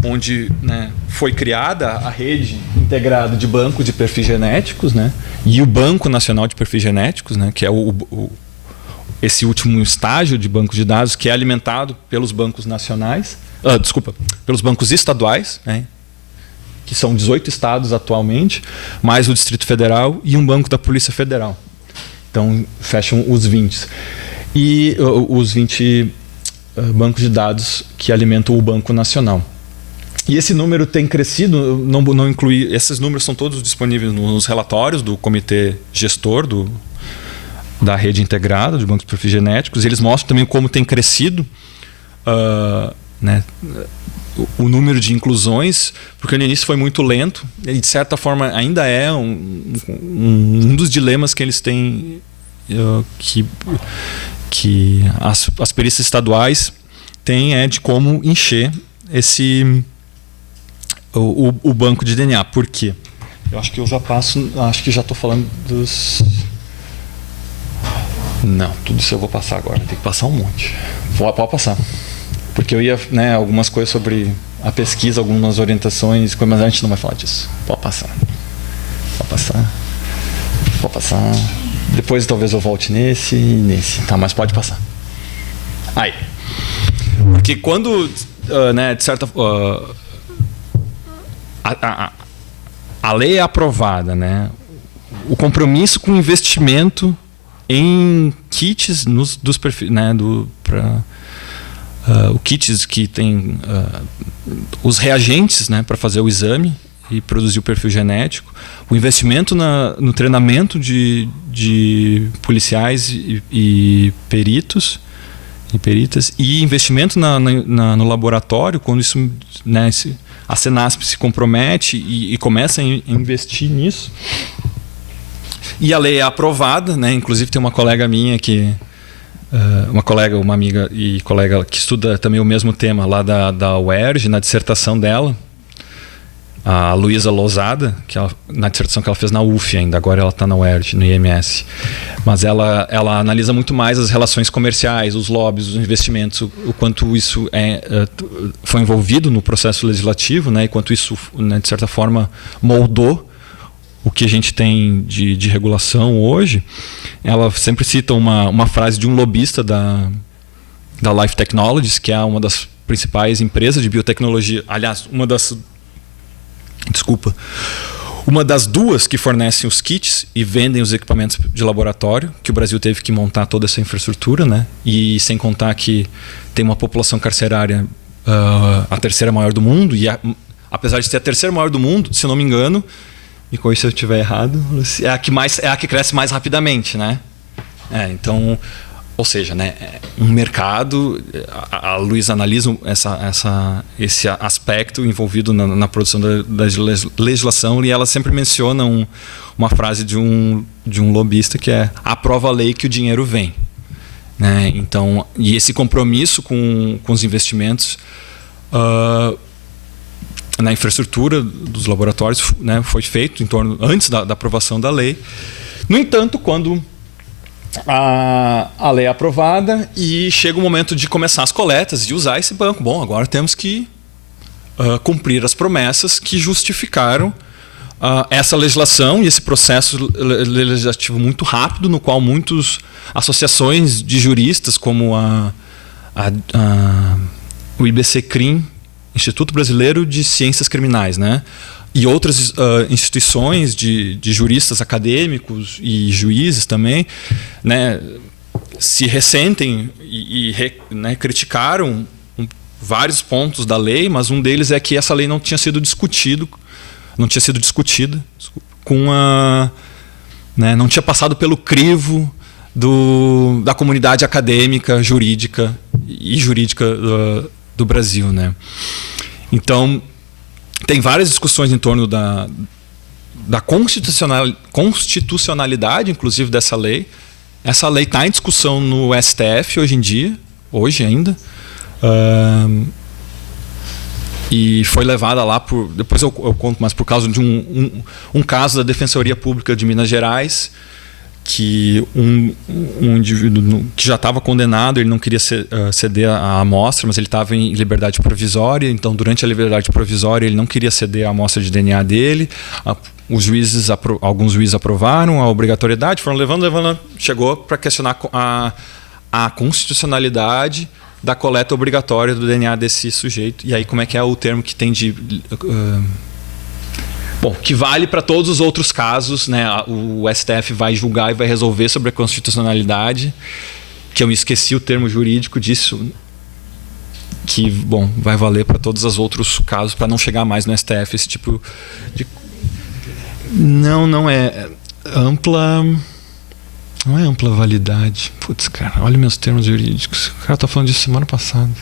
onde, né, foi criada a rede integrada de banco de perfis genéticos, né, e o Banco Nacional de Perfis Genéticos, né, que é esse último estágio de banco de dados, que é alimentado pelos bancos nacionais, pelos bancos estaduais, né, que são 18 estados atualmente, mais o Distrito Federal e um banco da Polícia Federal. Então, fecham os 20. E os 20 bancos de dados que alimentam o Banco Nacional. E esse número tem crescido, não inclui, esses números são todos disponíveis nos relatórios do comitê gestor da rede integrada de bancos de perfis genéticos. Eles mostram também como tem crescido, né, o número de inclusões, porque no início foi muito lento, e de certa forma ainda é um dos dilemas que eles têm, que as perícias estaduais têm, de como encher o banco de DNA. Por quê? Eu acho que eu já passo, acho que já estou falando dos... Não, tudo isso eu vou passar agora, tem que passar um monte. Pode passar. Porque eu ia, né, algumas coisas sobre a pesquisa, algumas orientações, mas a gente não vai falar disso. Pode passar. Pode passar. Pode passar. Depois talvez eu volte nesse e nesse. Tá, mas pode passar. Aí. Porque quando, né, de certa... a lei é aprovada, né? O compromisso com o investimento em kits dos perfis, né, o kits que tem os reagentes, né, para fazer o exame e produzir o perfil genético, o investimento no treinamento de policiais e peritos e peritas, e investimento no laboratório, quando isso, né, a Senasp se compromete e começa a investir nisso. E a lei é aprovada, né? Inclusive tem uma colega minha que... uma amiga e colega que estuda também o mesmo tema lá da UERJ, na dissertação dela, a Luísa Lousada, na dissertação que ela fez na UF ainda, agora ela está na UERJ, no IMS. Mas ela analisa muito mais as relações comerciais, os lobbies, os investimentos, o quanto isso foi envolvido no processo legislativo, né, e quanto isso, né, de certa forma, moldou o que a gente tem de regulação hoje. Ela sempre cita uma frase de um lobista da Life Technologies, que é uma das principais empresas de biotecnologia, aliás, uma das duas que fornecem os kits e vendem os equipamentos de laboratório, que o Brasil teve que montar toda essa infraestrutura, né? E sem contar que tem uma população carcerária a terceira maior do mundo, e apesar de ser a terceira maior do mundo, se eu não me engano, me corrija se eu estiver errado, é a que cresce mais rapidamente, né? Então, ou seja, né, um mercado, a Luísa analisa esse aspecto envolvido na produção da legislação, e ela sempre menciona uma frase de um lobista que é: aprova a lei que o dinheiro vem. Né? Então, e esse compromisso com os investimentos na infraestrutura dos laboratórios, né, foi feito antes da aprovação da lei. No entanto, quando a lei é aprovada e chega o momento de começar as coletas e usar esse banco, bom, agora temos que cumprir as promessas que justificaram essa legislação e esse processo legislativo muito rápido, no qual muitas associações de juristas, como o IBC-CRIM, Instituto Brasileiro de Ciências Criminais, né, e outras instituições de juristas acadêmicos e juízes também, né, se ressentem né, criticaram vários pontos da lei, mas um deles é que essa lei não tinha sido discutida né, não tinha passado pelo crivo da comunidade acadêmica, jurídica do Brasil, né? Então, tem várias discussões em torno da constitucionalidade, inclusive, dessa lei. Essa lei está em discussão no STF hoje ainda. E foi levada lá depois eu conto, mas por causa de um caso da Defensoria Pública de Minas Gerais, que um indivíduo que já estava condenado, ele não queria ceder a amostra, mas ele estava em liberdade provisória. Então, durante a liberdade provisória, ele não queria ceder a amostra de DNA dele. Alguns juízes aprovaram a obrigatoriedade, foram levando, chegou para questionar a constitucionalidade da coleta obrigatória do DNA desse sujeito. E aí, como é que é o termo que tem de... Bom, que vale para todos os outros casos, né? O STF vai julgar e vai resolver sobre a constitucionalidade, que eu me esqueci o termo jurídico disso, que, bom, vai valer para todos os outros casos, para não chegar mais no STF esse tipo de... Não é ampla... Não é ampla validade. Putz, cara, olha meus termos jurídicos. O cara tá falando disso semana passada.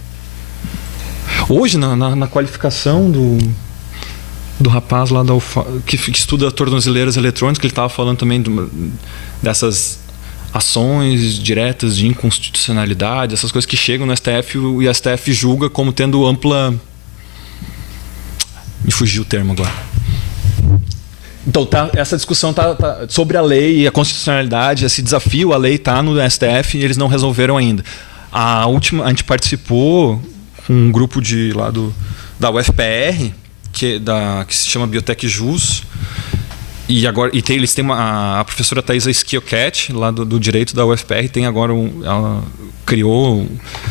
Hoje, na qualificação do rapaz lá que estuda tornozeleiras eletrônicas, ele estava falando também dessas ações diretas de inconstitucionalidade, essas coisas que chegam no STF e o STF julga como tendo ampla... Me fugiu o termo agora. Então, essa discussão tá sobre a lei e a constitucionalidade, esse desafio, a lei está no STF e eles não resolveram ainda. A gente participou com um grupo da UFPR, que se chama Biotech Jus, e eles têm a professora Thaisa Schiocat, lá do Direito da UFPR, tem agora ela criou,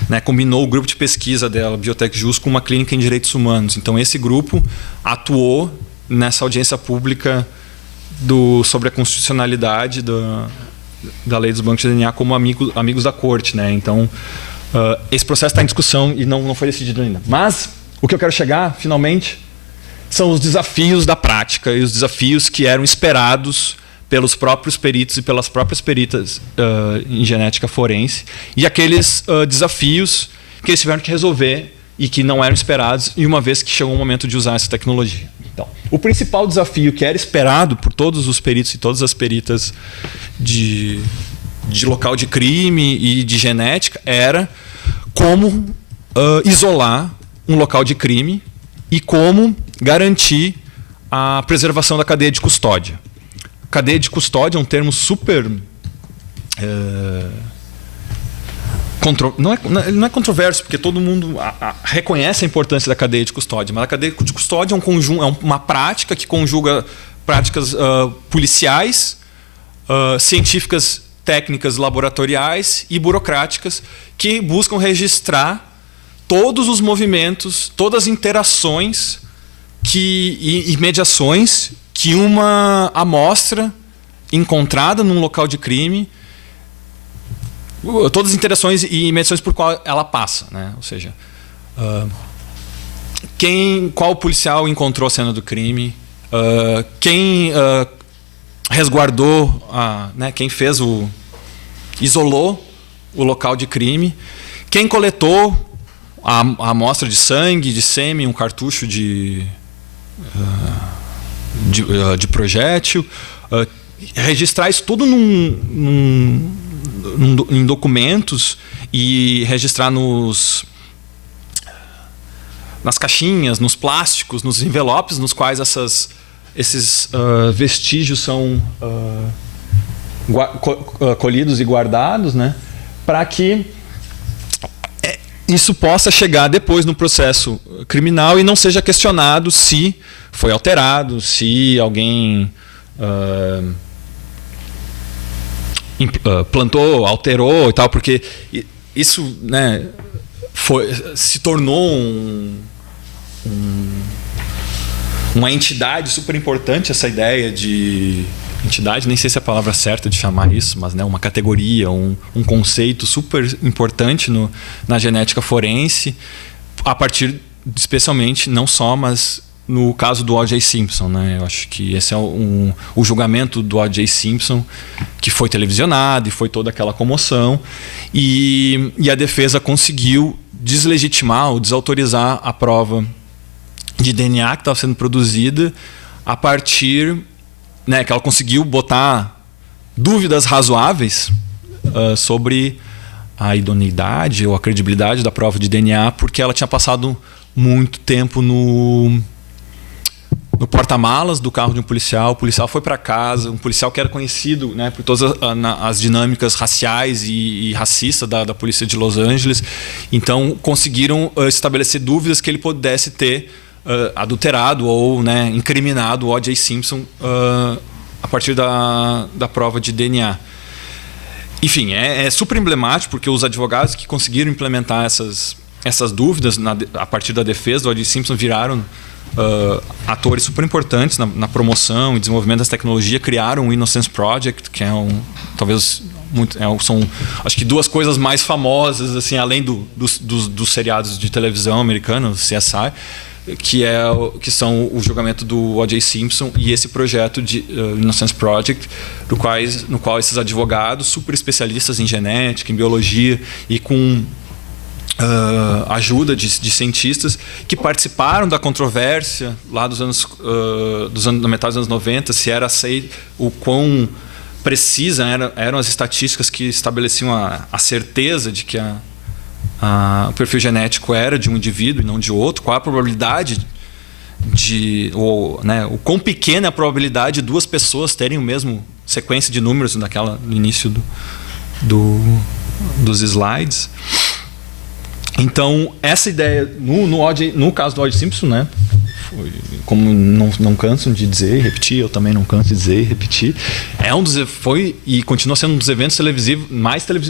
né, combinou o grupo de pesquisa dela, Biotech Jus, com uma clínica em direitos humanos. Então esse grupo atuou nessa audiência pública sobre a constitucionalidade da lei dos bancos de DNA como amigos da corte, né? Então esse processo está em discussão e não foi decidido ainda. Mas o que eu quero chegar, finalmente, são os desafios da prática e os desafios que eram esperados pelos próprios peritos e pelas próprias peritas em genética forense, e aqueles desafios que eles tiveram que resolver e que não eram esperados, e uma vez que chegou o momento de usar essa tecnologia. Então, o principal desafio que era esperado por todos os peritos e todas as peritas de local de crime e de genética era como isolar um local de crime e como garantir a preservação da cadeia de custódia. Cadeia de custódia é um termo super... não é controverso, porque todo mundo reconhece a importância da cadeia de custódia, mas a cadeia de custódia é uma prática que conjuga práticas policiais, científicas, técnicas laboratoriais e burocráticas que buscam registrar todos os movimentos, todas as interações e mediações que uma amostra encontrada num local de crime, todas as interações e mediações por qual ela passa, né? Ou seja, qual policial encontrou a cena do crime, quem resguardou, né? Quem isolou o local de crime, quem coletou a amostra de sangue, de sêmen, um cartucho de projétil, registrar isso tudo em documentos e registrar nas caixinhas, nos plásticos, nos envelopes nos quais esses vestígios são colhidos e guardados, né, para que isso possa chegar depois no processo criminal e não seja questionado se foi alterado, se alguém plantou, alterou e tal, porque isso, né, se tornou uma entidade super importante, essa ideia de entidade, nem sei se é a palavra certa de chamar isso, mas, né, uma categoria, um conceito super importante na genética forense, a partir, especialmente, não só, mas no caso do O.J. Simpson, né? Eu acho que esse é o julgamento do O.J. Simpson, que foi televisionado e foi toda aquela comoção, e a defesa conseguiu deslegitimar ou desautorizar a prova de DNA que estava sendo produzida a partir, né, que ela conseguiu botar dúvidas razoáveis sobre a idoneidade ou a credibilidade da prova de DNA, porque ela tinha passado muito tempo no porta-malas do carro de um policial. O policial foi para casa, um policial que era conhecido, né, por todas as dinâmicas raciais e racistas da polícia de Los Angeles. Então conseguiram estabelecer dúvidas que ele pudesse ter adulterado ou, né, incriminado o O.J. Simpson a partir da prova de DNA. Enfim, é super emblemático, porque os advogados que conseguiram implementar essas dúvidas a partir da defesa do O.J. Simpson viraram atores super importantes na promoção e desenvolvimento dessa tecnologia, criaram o Innocence Project, que é talvez são, acho que, duas coisas mais famosas, assim, além dos seriados de televisão americanos, CSI, que são o julgamento do O.J. Simpson e esse projeto de Innocence Project, no qual esses advogados super especialistas em genética, em biologia e com ajuda de cientistas que participaram da controvérsia lá da metade dos anos 90, se era aceito, o quão precisas eram as estatísticas que estabeleciam a certeza de que o perfil genético era de um indivíduo e não de outro, qual a probabilidade o quão pequena é a probabilidade de duas pessoas terem o mesmo sequência de números no início dos slides. Então, essa ideia, no caso do O.J. Simpson, né, como não cansam de dizer e repetir, eu também não canso de dizer e repetir, foi e continua sendo um dos eventos televisivos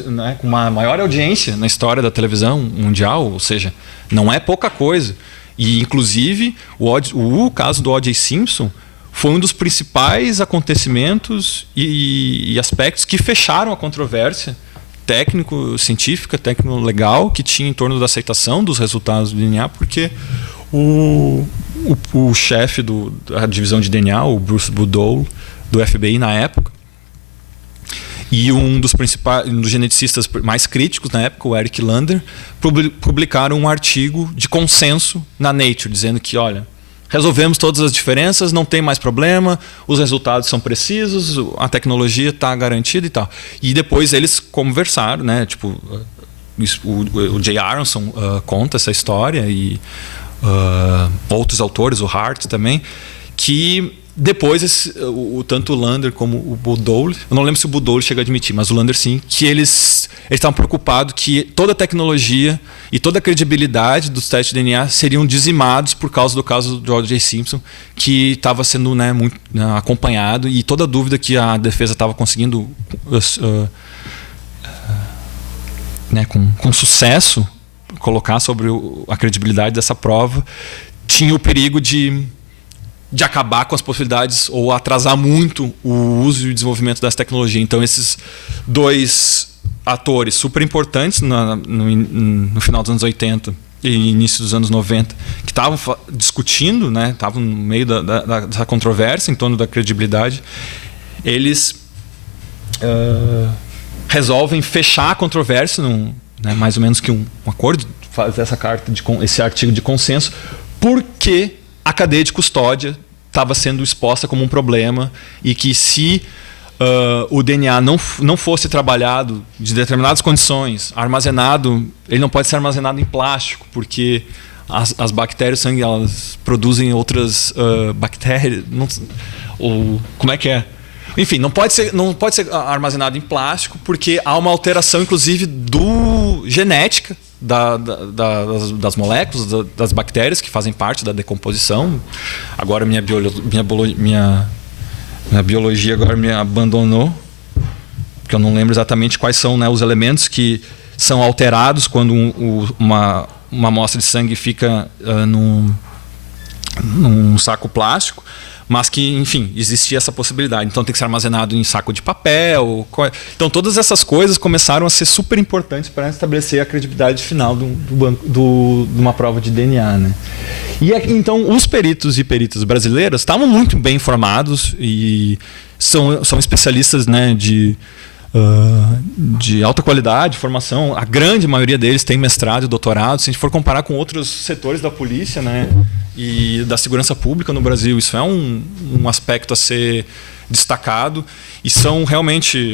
né, com uma maior audiência na história da televisão mundial, ou seja, não é pouca coisa. E, inclusive, o caso do O.J. Simpson foi um dos principais acontecimentos e aspectos que fecharam a controvérsia técnico-científica, técnico-legal que tinha em torno da aceitação dos resultados do DNA, porque o chefe da divisão de DNA, o Bruce Boudreau, do FBI na época, e um dos geneticistas mais críticos na época, o Eric Lander, publicaram um artigo de consenso na Nature, dizendo que, olha, resolvemos todas as diferenças, não tem mais problema, os resultados são precisos, a tecnologia está garantida e tal. E depois eles conversaram, né? Tipo, o Jay Aronson conta essa história e outros autores, o Hart também, que depois tanto o Lander como o Budole, eu não lembro se o Budole chega a admitir, mas o Lander sim, que eles estavam preocupados que toda a tecnologia e toda a credibilidade dos testes de DNA seriam dizimados por causa do caso do O.J. Simpson, que estava sendo, né, muito, né, acompanhado, e toda dúvida que a defesa estava conseguindo né, com sucesso colocar sobre a credibilidade dessa prova, tinha o perigo de acabar com as possibilidades ou atrasar muito o uso e o desenvolvimento dessa tecnologia. Então, esses dois atores super importantes no final dos anos 80 e início dos anos 90, que estavam discutindo, né, estavam no meio dessa controvérsia em torno da credibilidade, eles resolvem fechar a controvérsia, né, mais ou menos que um acordo, fazer esse artigo de consenso, porque a cadeia de custódia estava sendo exposta como um problema e que se o DNA não fosse trabalhado de determinadas condições, armazenado, ele não pode ser armazenado em plástico, porque as bactérias do sangue, elas produzem outras bactérias, como é que é? Enfim, não pode ser armazenado em plástico, porque há uma alteração, inclusive, genética das moléculas, das bactérias que fazem parte da decomposição. Agora minha biologia agora me abandonou, porque eu não lembro exatamente quais são, né, os elementos que são alterados quando uma amostra de sangue fica num saco plástico. Mas que, enfim, existia essa possibilidade. Então tem que ser armazenado em saco de papel. Então todas essas coisas começaram a ser super importantes para estabelecer a credibilidade final de uma prova de DNA, né? E então os peritos e peritas brasileiros estavam muito bem informados e são especialistas, né, de alta qualidade, formação. A grande maioria deles tem mestrado e doutorado. Se a gente for comparar com outros setores da polícia, né, e da segurança pública no Brasil, isso é um aspecto a ser destacado, e são realmente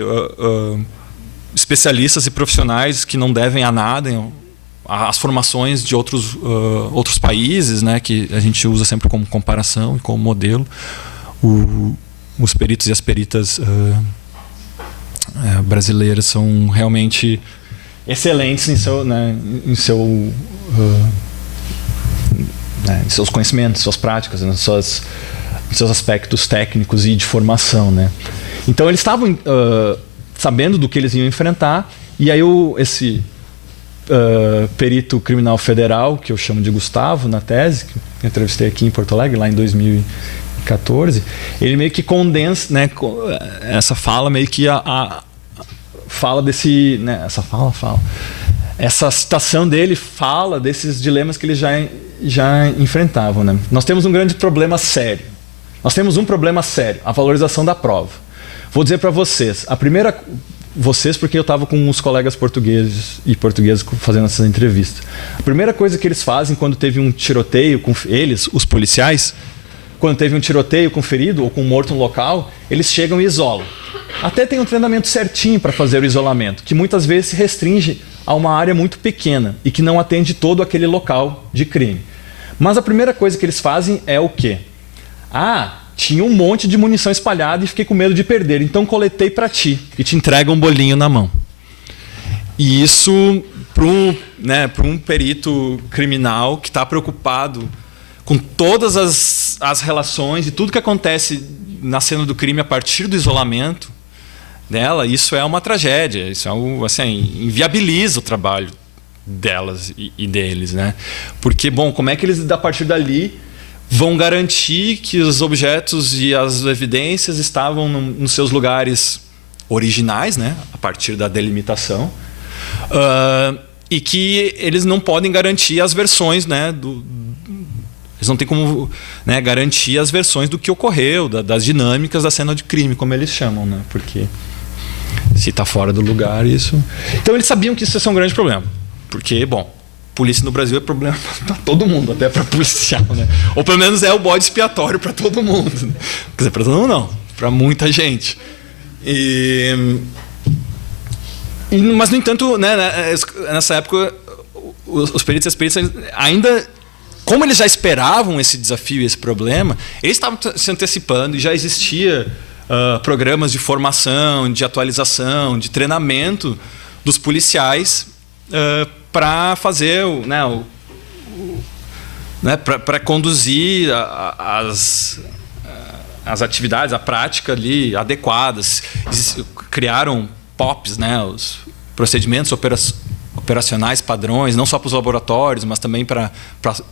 especialistas e profissionais que não devem a nada às formações de outros países, né, que a gente usa sempre como comparação e como modelo. Os peritos e as peritas brasileiras são realmente excelentes em seus conhecimentos, suas práticas, em seus aspectos técnicos e de formação, né? Então eles estavam sabendo do que eles iam enfrentar, e aí esse perito criminal federal, que eu chamo de Gustavo na tese, que eu entrevistei aqui em Porto Alegre lá em 2014, ele meio que condensa, né, essa fala, meio que fala desse, né, essa citação dele fala desses dilemas que eles já enfrentavam, né? Nós temos um grande problema sério. Nós temos um problema sério, a valorização da prova. Vou dizer para vocês, porque eu estava com uns colegas portugueses fazendo essas entrevistas. A primeira coisa que eles fazem quando teve um tiroteio com eles, os policiais, quando teve um tiroteio com ferido ou com morto no local, eles chegam e isolam. Até tem um treinamento certinho para fazer o isolamento, que muitas vezes se restringe a uma área muito pequena e que não atende todo aquele local de crime. Mas a primeira coisa que eles fazem é o quê? Tinha um monte de munição espalhada e fiquei com medo de perder, então coletei para ti e te entrega um bolinho na mão. E isso, para um perito criminal que está preocupado com todas as relações e tudo que acontece na cena do crime a partir do isolamento dela, isso é uma tragédia. Isso inviabiliza o trabalho delas e deles, né? Porque, como é que eles, a partir dali, vão garantir que os objetos e as evidências estavam nos seus lugares originais, né? A partir da delimitação, e que eles não podem garantir as versões, né, eles não têm como, né, garantir as versões do que ocorreu, das dinâmicas da cena de crime, como eles chamam, né? Porque Se está fora do lugar, isso... Então eles sabiam que isso ia ser um grande problema. Porque, bom, polícia no Brasil é problema para todo mundo, até para policial, né? Ou pelo menos é o bode expiatório para todo mundo. Né? Quer dizer, para todo mundo não, para muita gente. Mas, no entanto, né, nessa época, os peritos e as peritas ainda... Como eles já esperavam esse desafio e esse problema, eles estavam se antecipando e já existia programas de formação, de atualização, de treinamento dos policiais para fazer, para conduzir as atividades, a prática ali adequadas. Criaram POPs, né, os procedimentos operacionais padrões, não só para os laboratórios, mas também para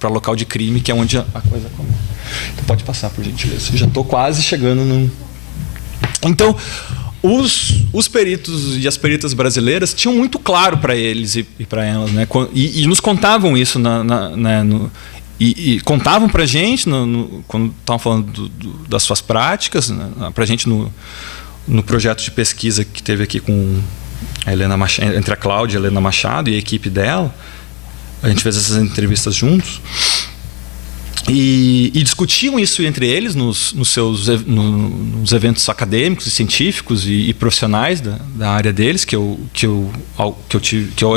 local de crime, que é onde a coisa começa. Então, pode passar, por gentileza. Já estou quase chegando no... Então, os peritos e as peritas brasileiras tinham muito claro para eles e para elas, né? E nos contavam isso e contavam para a gente quando estavam falando das suas práticas, né? Para a gente no projeto de pesquisa que teve aqui com a Helena Machado, entre a Cláudia e a Helena Machado e a equipe dela. A gente fez essas entrevistas juntos e discutiam isso entre eles nos eventos acadêmicos e científicos e profissionais da área deles, que eu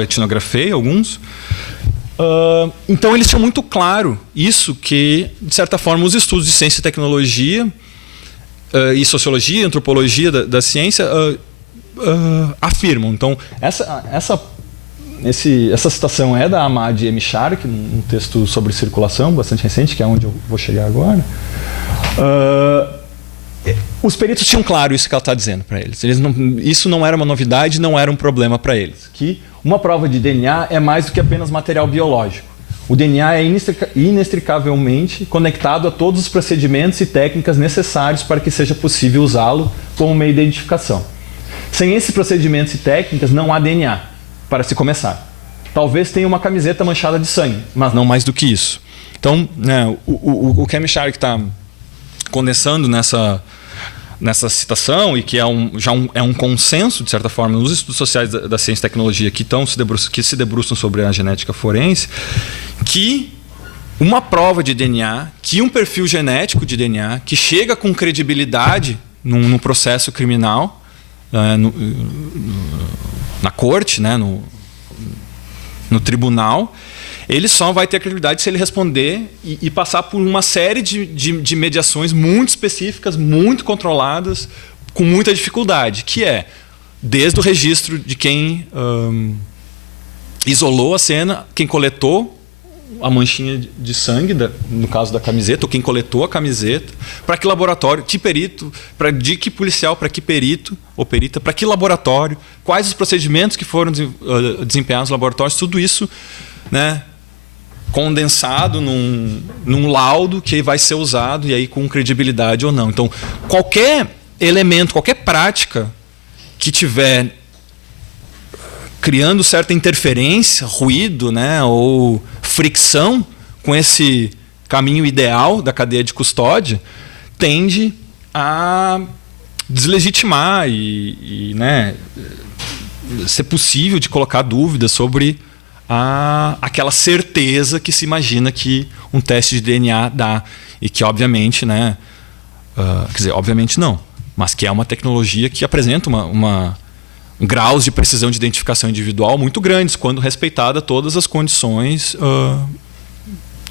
etnografei alguns. Então eles tinham muito claro isso, que de certa forma os estudos de ciência e tecnologia e sociologia, antropologia da ciência afirmam. Então essa citação é da Ahmad M. Shark, um texto sobre circulação bastante recente, que é onde eu vou chegar agora. Os peritos tinham claro isso que ela está dizendo para eles. Isso não era uma novidade, não era um problema para eles. Que uma prova de DNA é mais do que apenas material biológico. O DNA é inextricavelmente conectado a todos os procedimentos e técnicas necessários para que seja possível usá-lo como meio de identificação. Sem esses procedimentos e técnicas, não há DNA, para se começar. Talvez tenha uma camiseta manchada de sangue, mas não mais do que isso. Então, né, o que a Michal está condensando nessa citação, e que já é um consenso, de certa forma, nos estudos sociais da ciência e tecnologia que se debruçam sobre a genética forense, que uma prova de DNA, que um perfil genético de DNA, que chega com credibilidade num processo criminal, na corte, né, no tribunal, ele só vai ter credibilidade se ele responder e passar por uma série de mediações muito específicas, muito controladas, com muita dificuldade, que é desde o registro de quem isolou a cena, quem coletou a manchinha de sangue, no caso da camiseta, ou quem coletou a camiseta, para que laboratório, que perito, de que policial, para que perito ou perita, para que laboratório, quais os procedimentos que foram desempenhados no laboratório, tudo isso, né, condensado num laudo que vai ser usado, e aí com credibilidade ou não. Então, qualquer elemento, qualquer prática que tiver criando certa interferência, ruído, né, ou fricção com esse caminho ideal da cadeia de custódia, tende a deslegitimar né, ser possível de colocar dúvidas sobre aquela certeza que se imagina que um teste de DNA dá, e que obviamente, né, quer dizer, obviamente não, mas que é uma tecnologia que apresenta graus de precisão de identificação individual muito grandes, quando respeitada todas as condições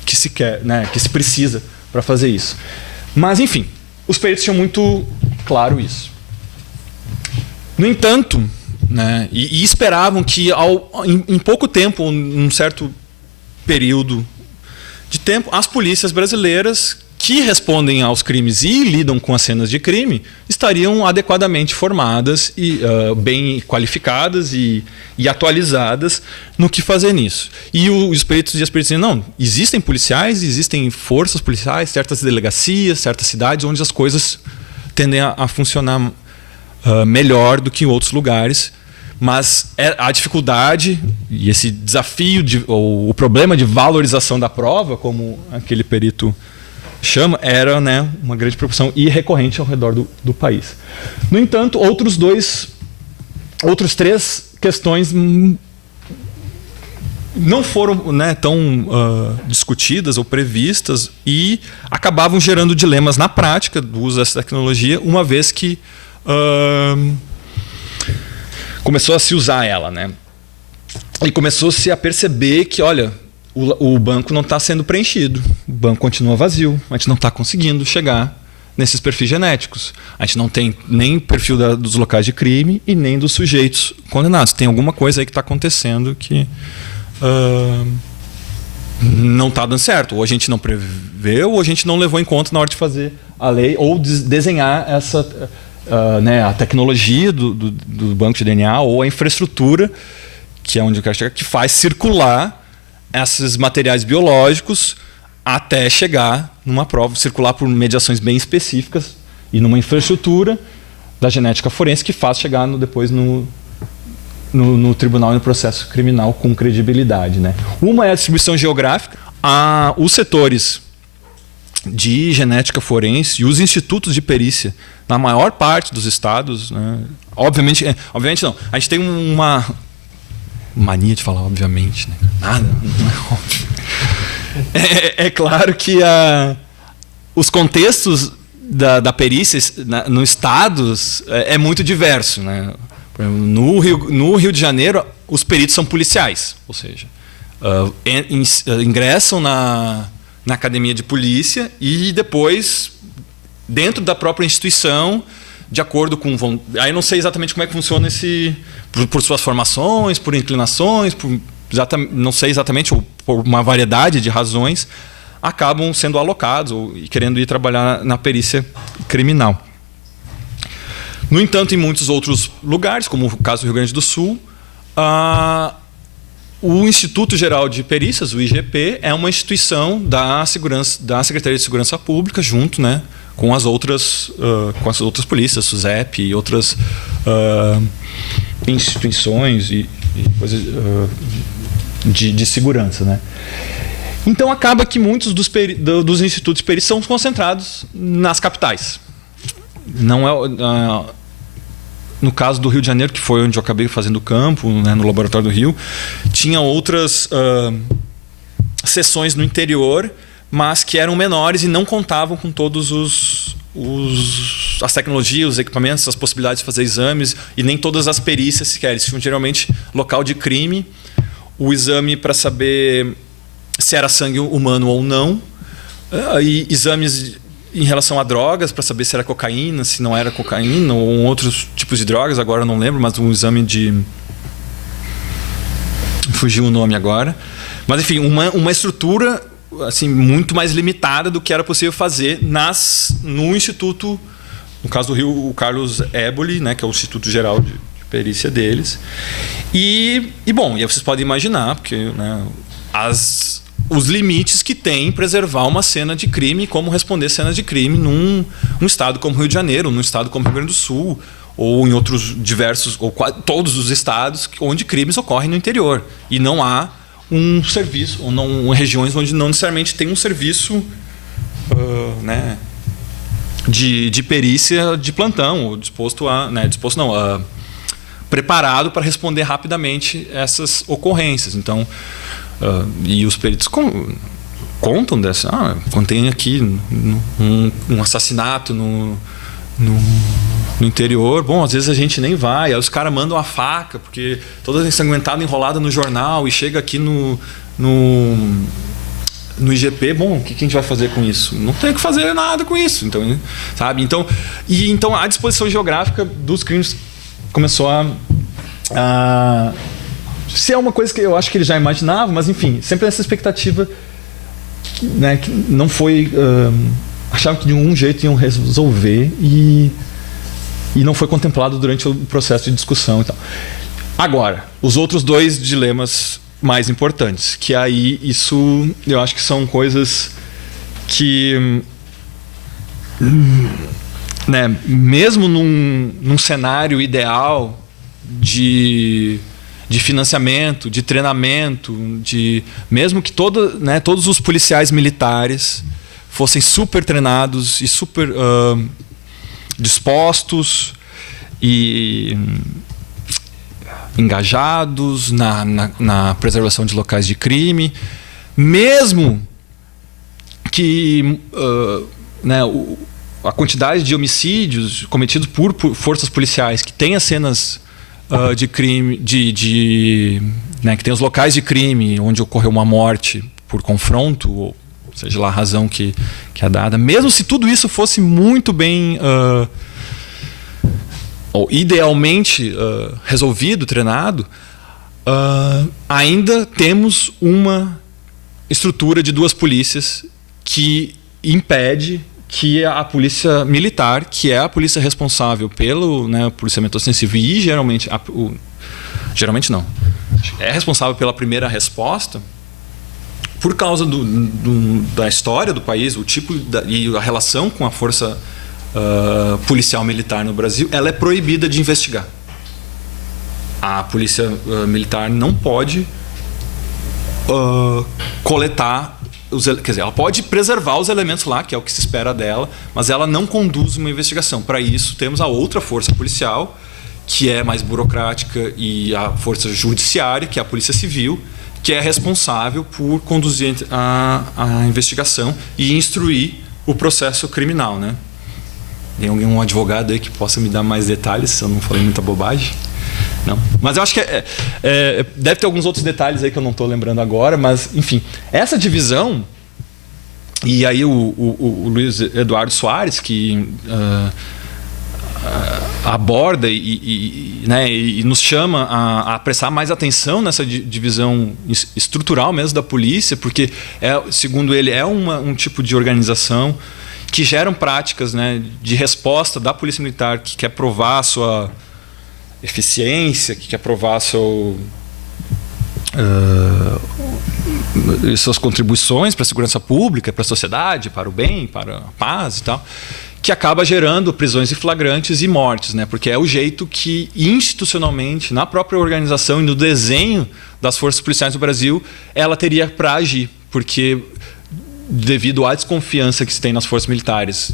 que se quer, né, que se precisa para fazer isso. Mas, enfim, os peritos tinham muito claro isso. No entanto, né, e esperavam que em pouco tempo, num certo período de tempo, as polícias brasileiras que respondem aos crimes e lidam com as cenas de crime estariam adequadamente formadas e bem qualificadas e atualizadas no que fazer nisso. E os peritos e as peritas dizem, não, existem policiais, existem forças policiais, certas delegacias, certas cidades onde as coisas tendem a funcionar melhor do que em outros lugares, mas a dificuldade e esse desafio, ou o problema de valorização da prova, como aquele perito chama, era, né, uma grande proporção e recorrente ao redor do país. No entanto, outros dois outras 3 questões não foram, né, tão discutidas ou previstas e acabavam gerando dilemas na prática do uso dessa tecnologia, uma vez que começou a se usar ela, né? E começou-se a perceber que, olha, o banco não está sendo preenchido, o banco continua vazio, a gente não está conseguindo chegar nesses perfis genéticos. A gente não tem nem perfil dos locais de crime e nem dos sujeitos condenados. Tem alguma coisa aí que está acontecendo que não está dando certo. Ou a gente não preveu, ou a gente não levou em conta na hora de fazer a lei, ou desenhar essa, né, a tecnologia do banco de DNA ou a infraestrutura, que é onde eu quero chegar, que faz circular esses materiais biológicos até chegar numa prova, circular por mediações bem específicas e numa infraestrutura da genética forense que faz chegar depois no tribunal e no processo criminal com credibilidade, né? Uma é a distribuição geográfica. Os setores de genética forense e os institutos de perícia, na maior parte dos estados, né? Obviamente não. A gente tem uma mania de falar obviamente, né? Nada, não é óbvio. É claro que os contextos da perícia nos estados é muito diverso, né? Por exemplo, no Rio de Janeiro, os peritos são policiais, ou seja, ingressam na academia de polícia e depois, dentro da própria instituição, de acordo com... Aí não sei exatamente como é que funciona por suas formações, por inclinações, não sei exatamente, ou por uma variedade de razões, acabam sendo alocados e querendo ir trabalhar na perícia criminal. No entanto, em muitos outros lugares, como o caso do Rio Grande do Sul, o Instituto Geral de Perícias, o IGP, é uma instituição da Secretaria de Segurança Pública, junto, né, com as outras polícias, SUSEP e outras instituições e coisas de segurança, né? Então acaba que muitos dos institutos de perícia são concentrados nas capitais. Não é no caso do Rio de Janeiro, que foi onde eu acabei fazendo campo, né, no Laboratório do Rio, tinha outras seções no interior, mas que eram menores e não contavam com todos as tecnologias, os equipamentos, as possibilidades de fazer exames e nem todas as perícias sequer. Eles tinham geralmente local de crime, o exame para saber se era sangue humano ou não, e exames em relação a drogas, para saber se era cocaína, se não era cocaína, ou outros tipos de drogas, agora eu não lembro, mas um exame de... Fugiu o nome agora. Mas, enfim, uma estrutura assim, muito mais limitada do que era possível fazer no Instituto, no caso do Rio, o Carlos Éboli, né, que é o Instituto Geral de Perícia deles. E bom, e aí vocês podem imaginar, porque, né, os limites que tem em preservar uma cena de crime, como responder cenas de crime num estado como Rio de Janeiro, num estado como Rio Grande do Sul, ou em outros diversos, ou todos os estados onde crimes ocorrem no interior. E não há um serviço, ou não, regiões onde não necessariamente tem um serviço né, de perícia de plantão, ou preparado para responder rapidamente essas ocorrências. Então, e os peritos contam dessa. Contém aqui um assassinato no interior. Bom, às vezes a gente nem vai. Aí os caras mandam a faca, porque toda ensanguentada, enrolada no jornal, e chega aqui no IGP. Bom, o que a gente vai fazer com isso? Não tem que fazer nada com isso. Então, sabe? Então a disposição geográfica dos crimes começou a se é uma coisa que eu acho que ele já imaginava, mas enfim, sempre essa expectativa, né, que não foi... achavam que de um jeito iam resolver e não foi contemplado durante o processo de discussão e tal. Agora, os outros 2 dilemas mais importantes, que aí isso eu acho que são coisas que, né, mesmo num cenário ideal de financiamento, de treinamento, mesmo que todos os policiais militares fossem super treinados e super dispostos e engajados na preservação de locais de crime, mesmo que a quantidade de homicídios cometidos por forças policiais que tem as cenas de crime, que tem os locais de crime onde ocorreu uma morte por confronto, ou seja lá a razão que é dada, mesmo se tudo isso fosse muito bem ou idealmente resolvido, treinado, ainda temos uma estrutura de duas polícias que impede que a polícia militar, que é a polícia responsável pelo policiamento ostensivo e geralmente não, é responsável pela primeira resposta, por causa da história do país, o tipo e a relação com a força policial militar no Brasil, ela é proibida de investigar. A polícia militar não pode coletar, quer dizer, ela pode preservar os elementos lá, que é o que se espera dela, mas ela não conduz uma investigação. Para isso, temos a outra força policial, que é mais burocrática, e a força judiciária, que é a Polícia Civil, que é responsável por conduzir a investigação e instruir o processo criminal, né? Tem algum advogado aí que possa me dar mais detalhes, se eu não falei muita bobagem? Não. Mas eu acho que deve ter alguns outros detalhes aí que eu não estou lembrando agora, mas, enfim, essa divisão, e aí o Luiz Eduardo Soares, que aborda e nos chama a prestar mais atenção nessa divisão estrutural mesmo da polícia, porque, segundo ele, é um tipo de organização que geram práticas, de resposta da polícia militar, que quer provar a sua eficiência, que quer provar suas contribuições para a segurança pública, para a sociedade, para o bem, para a paz e tal, que acaba gerando prisões em flagrantes e mortes, porque é o jeito que institucionalmente, na própria organização e no desenho das forças policiais do Brasil, ela teria para agir, porque devido à desconfiança que se tem nas forças militares,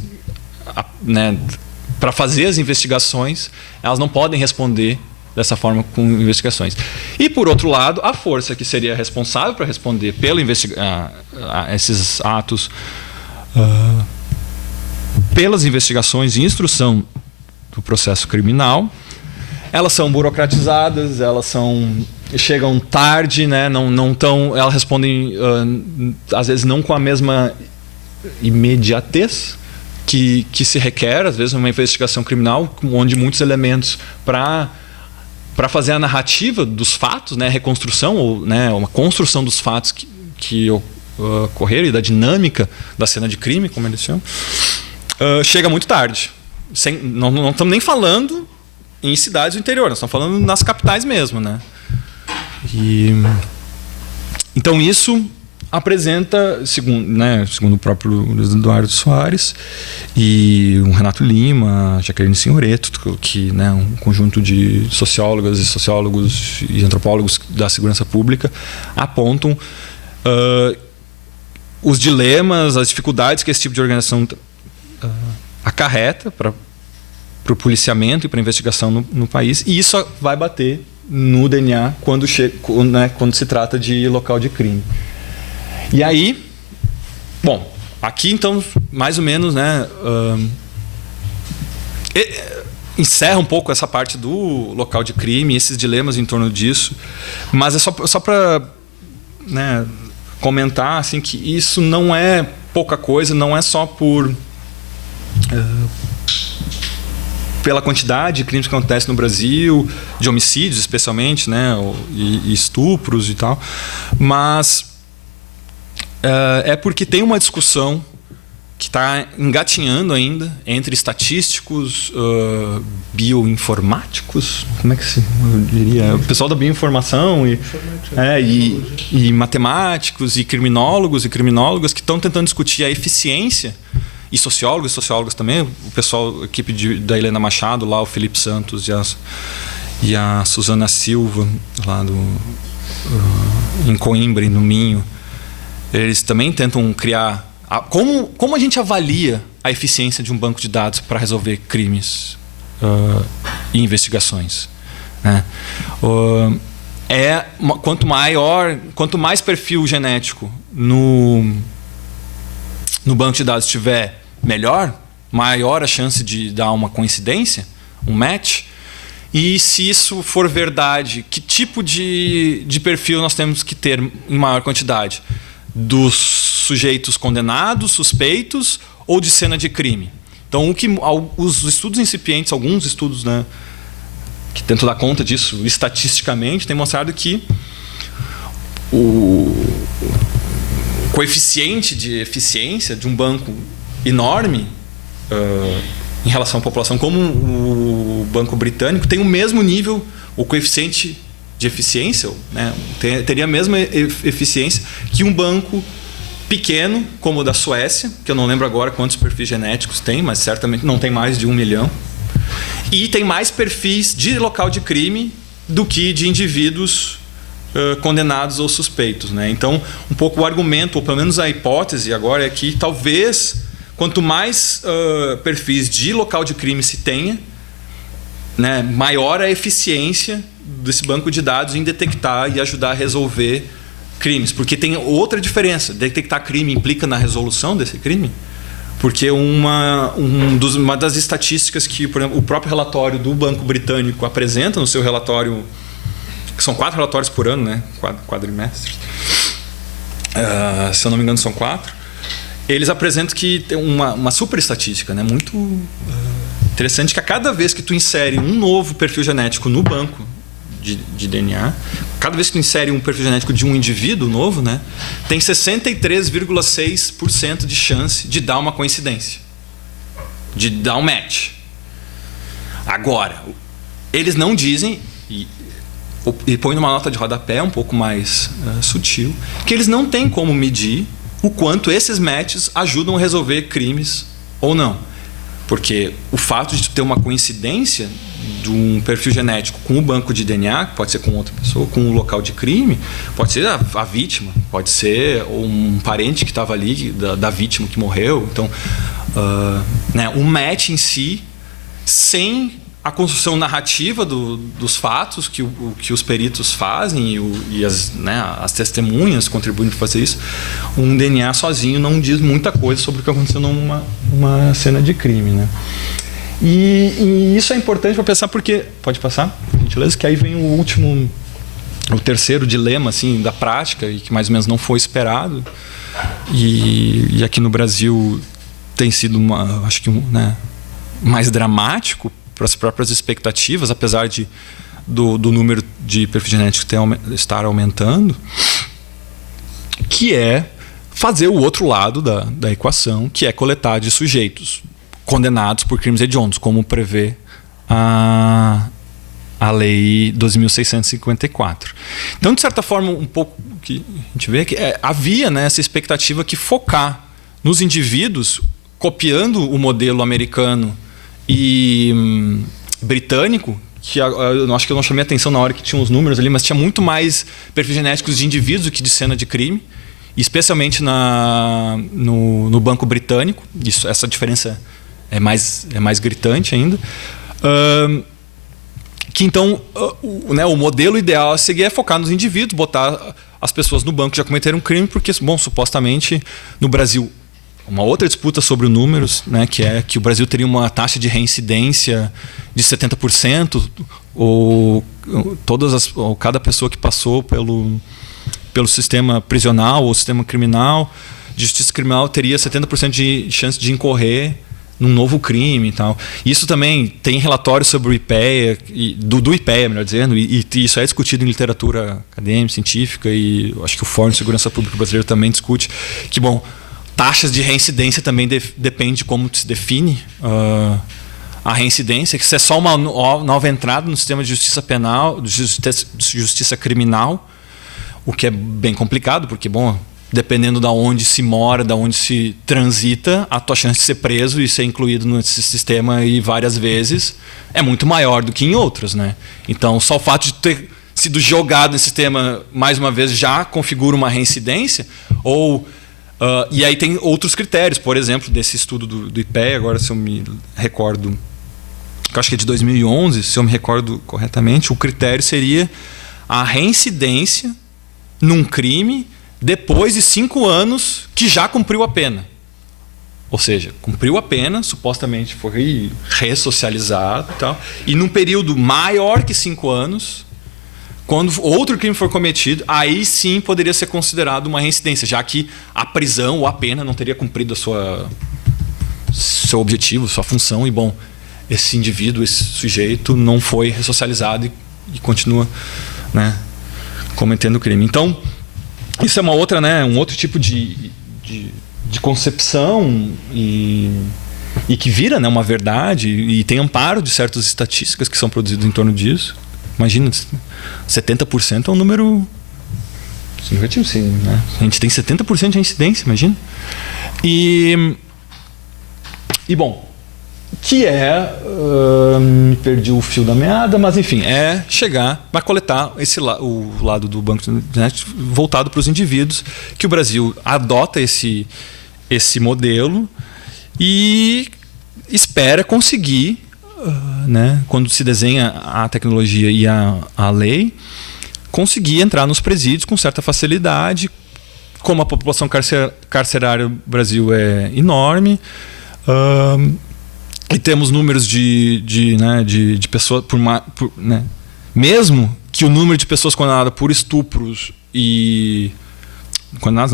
para fazer as investigações, elas não podem responder dessa forma com investigações. E, por outro lado, a força que seria responsável para responder esses atos, pelas investigações e instrução do processo criminal, elas são burocratizadas, elas chegam tarde, elas respondem às vezes não com a mesma imediatez que se requer, às vezes, uma investigação criminal, onde muitos elementos para fazer a narrativa dos fatos, reconstrução ou uma construção dos fatos que ocorreram e da dinâmica da cena de crime, como eles chamam, chega muito tarde. Não estamos nem falando em cidades do interior, nós estamos falando nas capitais mesmo, Então isso apresenta, segundo o próprio Luiz Eduardo Soares e o Renato Lima, Jaqueline Senhoreto, que um conjunto de sociólogas e sociólogos e antropólogos da segurança pública apontam os dilemas, as dificuldades que esse tipo de organização acarreta para o policiamento e para a investigação no país, e isso vai bater no DNA quando se trata de local de crime. E aí, bom, aqui então, mais ou menos, encerra um pouco essa parte do local de crime, esses dilemas em torno disso, mas é só para comentar assim, que isso não é pouca coisa, não é só pela quantidade de crimes que acontecem no Brasil, de homicídios especialmente, e estupros e tal, mas é porque tem uma discussão que está engatinhando ainda entre estatísticos, bioinformáticos, como é que eu diria? O pessoal da bioinformação e matemáticos e criminólogos que estão tentando discutir a eficiência, e sociólogos também, o pessoal, a equipe da Helena Machado, lá, o Felipe Santos e a Suzana Silva, lá em Coimbra, no Minho, eles também tentam criar... Como a gente avalia a eficiência de um banco de dados para resolver crimes e investigações? né? Quanto mais perfil genético no banco de dados tiver, melhor, maior a chance de dar uma coincidência, um match. E se isso for verdade, que tipo de perfil nós temos que ter em maior quantidade? Dos sujeitos condenados, suspeitos ou de cena de crime? Então, os estudos incipientes, alguns estudos, né, que tentam dar conta disso estatisticamente, têm mostrado que o coeficiente de eficiência de um banco enorme em relação à população, como o Banco Britânico, tem o mesmo nível, o coeficiente de eficiência, né, teria a mesma eficiência que um banco pequeno, como o da Suécia, que eu não lembro agora quantos perfis genéticos tem, mas certamente não tem mais de 1 milhão. E tem mais perfis de local de crime do que de indivíduos condenados ou suspeitos, né? Então, um pouco o argumento, ou pelo menos a hipótese agora é que talvez quanto mais perfis de local de crime se tenha, né, maior a eficiência desse banco de dados em detectar e ajudar a resolver crimes. Porque tem outra diferença. Detectar crime implica na resolução desse crime? Porque uma das estatísticas que, por exemplo, o próprio relatório do Banco Britânico apresenta no seu relatório, que são 4 relatórios por ano, né? Quadrimestres. Se eu não me engano, são 4. Eles apresentam que tem uma super estatística, né? Muito interessante, que a cada vez que tu insere um novo perfil genético no banco de DNA, cada vez que tu insere um perfil genético de um indivíduo novo, né, tem 63,6% de chance de dar uma coincidência, de dar um match. Agora, eles não dizem, e põem numa nota de rodapé um pouco mais sutil, que eles não têm como medir o quanto esses matches ajudam a resolver crimes ou não. Porque o fato de ter uma coincidência de um perfil genético com o banco de DNA, pode ser com outra pessoa, com o local de crime, pode ser a vítima, pode ser um parente que estava ali, da vítima que morreu. Então, né, o match em si, sem a construção narrativa dos fatos que os peritos fazem e as testemunhas contribuem para fazer isso, um DNA sozinho não diz muita coisa sobre o que aconteceu numa cena de crime, né? E isso é importante para pensar porque... Pode passar, por gentileza? Que aí vem o terceiro dilema assim, da prática, e que mais ou menos não foi esperado. E aqui no Brasil tem sido, acho que, né, mais dramático para as próprias expectativas, apesar do número de perfis genéticos estar aumentando, que é fazer o outro lado da equação, que é coletar de sujeitos condenados por crimes hediondos, como prevê a Lei 12.654. Então, de certa forma, um pouco que a gente vê é que havia, né, essa expectativa que focar nos indivíduos, copiando o modelo americano e britânico, que eu acho que eu não chamei atenção na hora que tinha os números ali, mas tinha muito mais perfis genéticos de indivíduos do que de cena de crime, especialmente no Banco Britânico. Essa diferença é mais gritante ainda. Que então o modelo ideal a seguir é focar nos indivíduos, botar as pessoas no banco que já cometeram um crime, porque, bom, supostamente no Brasil, uma outra disputa sobre os números, né, que é que o Brasil teria uma taxa de reincidência de 70%, ou cada pessoa que passou pelo sistema prisional ou sistema criminal, de justiça criminal, teria 70% de chance de incorrer num novo crime e tal. Isso também tem relatórios sobre o IPEA, do IPEA, melhor dizendo, e isso é discutido em literatura acadêmica, científica, e acho que o Fórum de Segurança Pública Brasileiro também discute, que, bom, taxas de reincidência também depende de como se define a reincidência, que se é só uma nova entrada no sistema de justiça penal, de justiça criminal, o que é bem complicado, porque, bom, dependendo de onde se mora, de onde se transita, a tua chance de ser preso e ser incluído nesse sistema aí várias vezes é muito maior do que em outros, né? Então, só o fato de ter sido jogado nesse sistema mais uma vez já configura uma reincidência, e aí tem outros critérios, por exemplo, desse estudo do IPEA, agora se eu me recordo que eu acho que é de 2011, se eu me recordo corretamente, o critério seria a reincidência num crime depois de 5 anos que já cumpriu a pena. Ou seja, cumpriu a pena, supostamente foi ressocializado e tal, e num período maior que 5 anos, quando outro crime for cometido, aí sim poderia ser considerado uma reincidência, já que a prisão ou a pena não teria cumprido seu objetivo, sua função, e bom, esse indivíduo, esse sujeito não foi ressocializado e continua, né, cometendo crime. Então, isso é uma outra, né, um outro tipo de concepção e que vira, né, uma verdade e tem amparo de certas estatísticas que são produzidas em torno disso. Imagina, 70% é um número significativo, sim, né? A gente tem 70% de incidência, imagina. E bom, que me perdi o fio da meada, mas enfim, é chegar a coletar o lado do banco de internet voltado para os indivíduos, que o Brasil adota esse modelo e espera conseguir, né, quando se desenha a tecnologia e a lei, conseguir entrar nos presídios com certa facilidade. Como a população carcerária do Brasil é enorme, e temos números de pessoas né, mesmo que o número de pessoas condenadas por estupros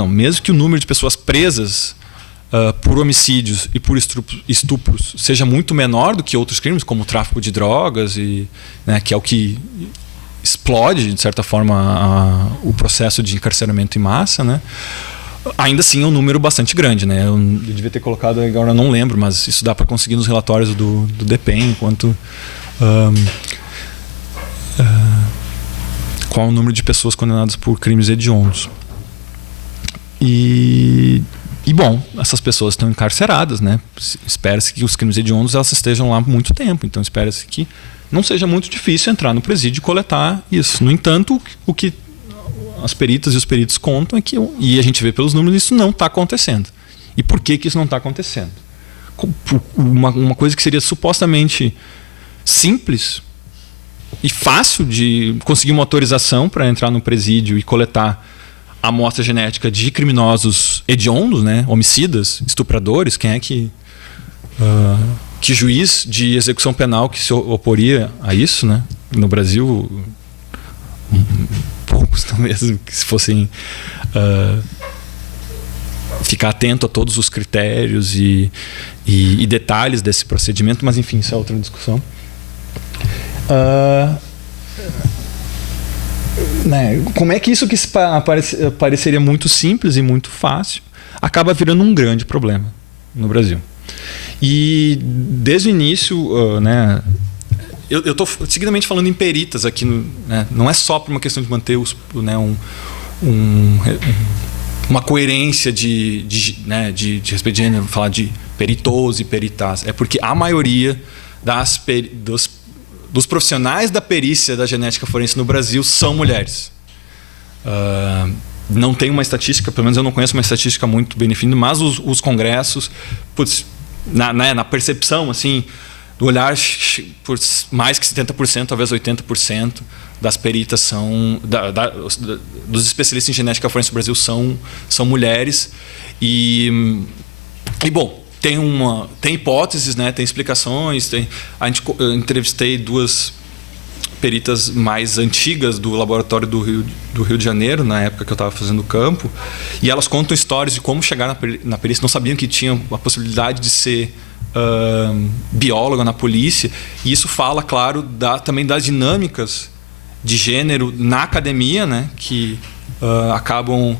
mesmo que o número de pessoas presas por homicídios e por estupros seja muito menor do que outros crimes, como o tráfico de drogas, né, que é o que explode, de certa forma, o processo de encarceramento em massa, né? Ainda assim é um número bastante grande, né? Eu devia ter colocado, agora eu não lembro, mas isso dá para conseguir nos relatórios do DEPEN, qual o número de pessoas condenadas por crimes hediondos. E bom, essas pessoas estão encarceradas, né? Espera-se que os crimes hediondos elas estejam lá há muito tempo, então espera-se que não seja muito difícil entrar no presídio e coletar isso. No entanto, o que as peritas e os peritos contam é que, e a gente vê pelos números, isso não está acontecendo. E por que isso não está acontecendo? Uma coisa que seria supostamente simples e fácil de conseguir uma autorização para entrar no presídio e coletar a amostra genética de criminosos hediondos, né? Homicidas, estupradores, quem é que juiz de execução penal que se oporia a isso, né? No Brasil, poucos talvez, que se fossem ficar atento a todos os critérios e detalhes desse procedimento, mas enfim, isso é outra discussão. Né, como é que isso que pareceria muito simples e muito fácil acaba virando um grande problema no Brasil? E desde o início, né, eu estou seguidamente falando em peritas aqui, né, não é só por uma questão de manter uma coerência de respeito de gênero, falar de peritos e peritas, é porque a maioria dos profissionais da perícia da genética forense no Brasil são mulheres. Não tem uma estatística, pelo menos eu não conheço uma estatística muito bem definida, mas os congressos, na percepção, assim, do olhar, por mais que 70%, talvez 80% das peritas são dos especialistas em genética forense no Brasil são mulheres. E bom, tem hipóteses, né? Tem explicações. Eu entrevistei 2 peritas mais antigas do laboratório do Rio de Janeiro, na época que eu estava fazendo o campo, e elas contam histórias de como chegar na perícia. Não sabiam que tinha a possibilidade de ser bióloga na polícia, e isso fala, claro, também das dinâmicas de gênero na academia, né? Que acabam,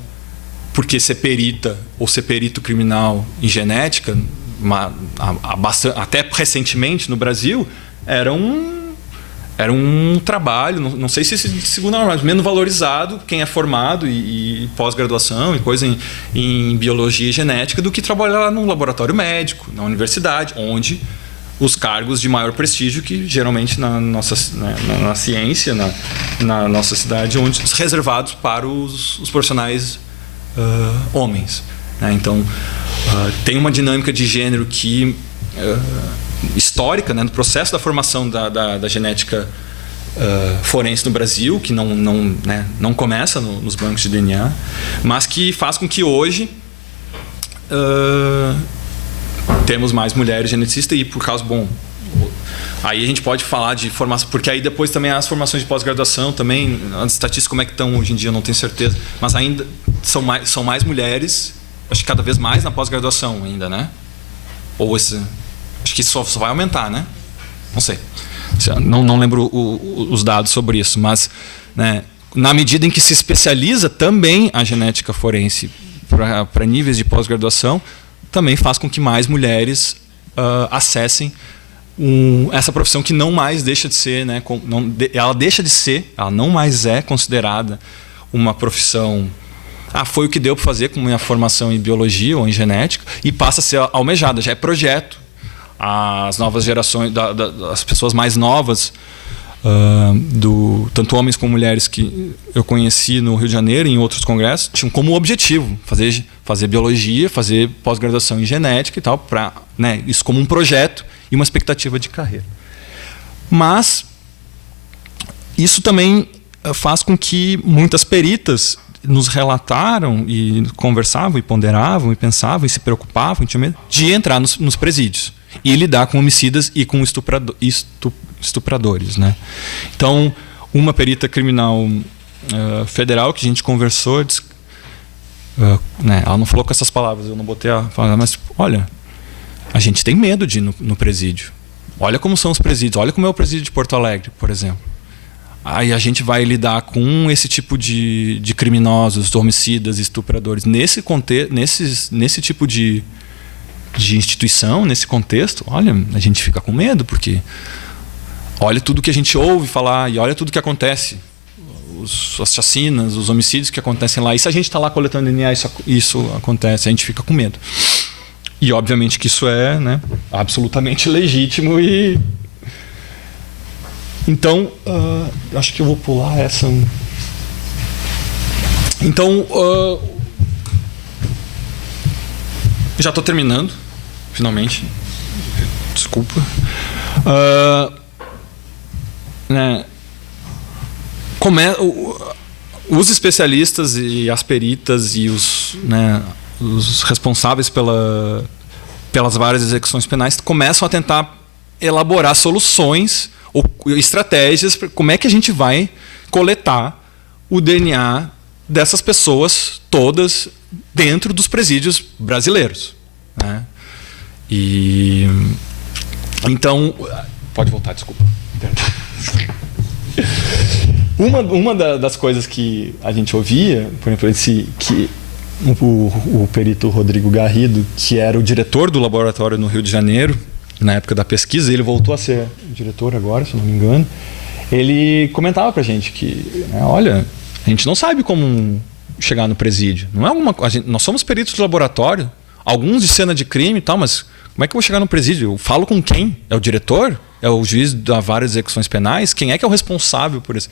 porque ser perita ou ser perito criminal em genética, até recentemente no Brasil, era um trabalho, não sei se segundo mas menos valorizado quem é formado e pós-graduação e coisa em biologia e genética do que trabalhar num laboratório médico, na universidade, onde os cargos de maior prestígio, que geralmente na ciência, na nossa cidade, onde reservados para os profissionais homens, né? Então tem uma dinâmica de gênero que histórica, né, no processo da formação da genética forense no Brasil, que não começa nos bancos de DNA, mas que faz com que hoje temos mais mulheres geneticistas e por causa, aí a gente pode falar de formação, porque aí depois também as formações de pós-graduação também, as estatísticas como é que estão hoje em dia, eu não tenho certeza, mas ainda são mais mulheres, acho que cada vez mais na pós-graduação ainda, né? Ou acho que isso só vai aumentar, né? Não sei. Não lembro os dados sobre isso, mas, né, na medida em que se especializa também a genética forense para níveis de pós-graduação, também faz com que mais mulheres acessem essa profissão que não mais deixa de ser, né, ela deixa de ser, ela não mais é considerada uma profissão. Foi o que deu para fazer com minha formação em biologia ou em genética, e passa a ser almejada, já é projeto. As novas gerações, as pessoas mais novas, tanto homens como mulheres que eu conheci no Rio de Janeiro e em outros congressos, tinham como objetivo fazer biologia, fazer pós-graduação em genética e tal, né, isso como um projeto e uma expectativa de carreira. Mas isso também faz com que muitas peritas nos relataram e conversavam e ponderavam e pensavam e se preocupavam e tinham medo de entrar nos presídios e lidar com homicidas e com estupradores, né? Então, uma perita criminal federal que a gente conversou, né, ela não falou com essas palavras, eu não botei a palavra, mas olha, a gente tem medo de ir no presídio. Olha como são os presídios, olha como é o presídio de Porto Alegre, por exemplo. Aí a gente vai lidar com esse tipo de criminosos, homicidas, estupradores. Nesse tipo de instituição, nesse contexto, olha, a gente fica com medo, porque olha tudo que a gente ouve falar e olha tudo que acontece. As chacinas, os homicídios que acontecem lá. E se a gente está lá coletando DNA, isso acontece, a gente fica com medo. E obviamente que isso é, né, absolutamente legítimo e... Então, acho que eu vou pular essa. Então, já estou terminando, finalmente. Desculpa. Né, os especialistas e as peritas e os responsáveis pelas várias execuções penais começam a tentar elaborar soluções ou estratégias para como é que a gente vai coletar o DNA dessas pessoas todas dentro dos presídios brasileiros, né? E então, pode voltar, desculpa. Uma das coisas que a gente ouvia, por exemplo, que o perito Rodrigo Garrido, que era o diretor do laboratório no Rio de Janeiro, na época da pesquisa, ele voltou a ser diretor agora, se não me engano, ele comentava pra gente que, né, olha, a gente não sabe como chegar no presídio. Não é nós somos peritos de laboratório, alguns de cena de crime e tal, mas como é que eu vou chegar no presídio? Eu falo com quem? É o diretor? É o juiz da várias execuções penais? Quem é que é o responsável por isso?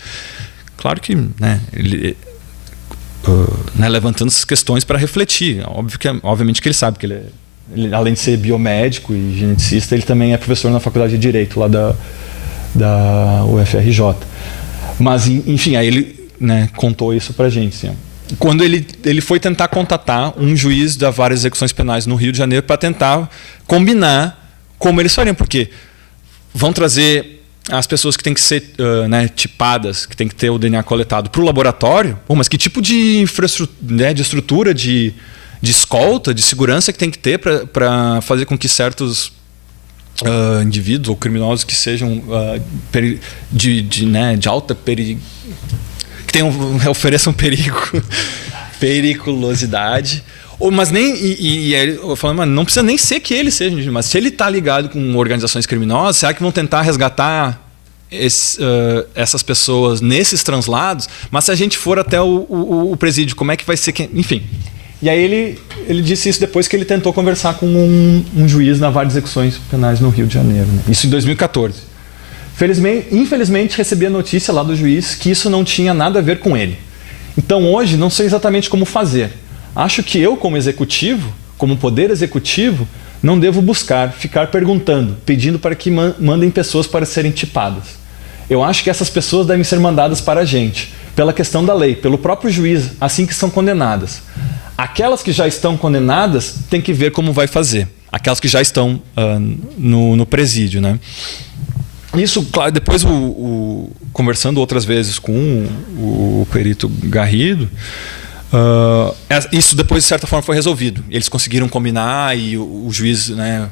Claro que, né, ele... levantando essas questões para refletir. Obviamente que ele sabe que ele, além de ser biomédico e geneticista, ele também é professor na Faculdade de Direito lá da UFRJ. Mas, enfim, aí ele, né, contou isso para a gente. Assim, quando ele foi tentar contatar um juiz das várias execuções penais no Rio de Janeiro para tentar combinar como eles fariam, porque vão trazer as pessoas que têm que ser tipadas, que têm que ter o DNA coletado para o laboratório. Mas que tipo de infraestrutura, né, de estrutura, de escolta, de segurança que tem que ter para fazer com que certos indivíduos ou criminosos que sejam de alta que ofereçam periculosidade. Mas nem eu falando, mas não precisa nem ser que ele seja, mas se ele está ligado com organizações criminosas, será que vão tentar resgatar essas pessoas nesses translados? Mas se a gente for até o presídio, como é que vai ser? Enfim. E aí ele disse isso depois que ele tentou conversar com um juiz na várias execuções penais no Rio de Janeiro, né? Isso em 2014. Infelizmente recebi a notícia lá do juiz que isso não tinha nada a ver com ele. Então hoje não sei exatamente como fazer. Acho que eu, como executivo, como poder executivo, Não devo buscar, ficar perguntando, pedindo para que mandem pessoas para serem tipadas. Eu acho que essas pessoas devem ser mandadas para a gente, pela questão da lei, pelo próprio juiz, assim que são condenadas. Aquelas que já estão condenadas, tem que ver como vai fazer. Aquelas que já estão no presídio, né? Isso, claro, depois conversando outras vezes com o perito Garrido, isso depois de certa forma foi resolvido. Eles conseguiram combinar e o juiz, né,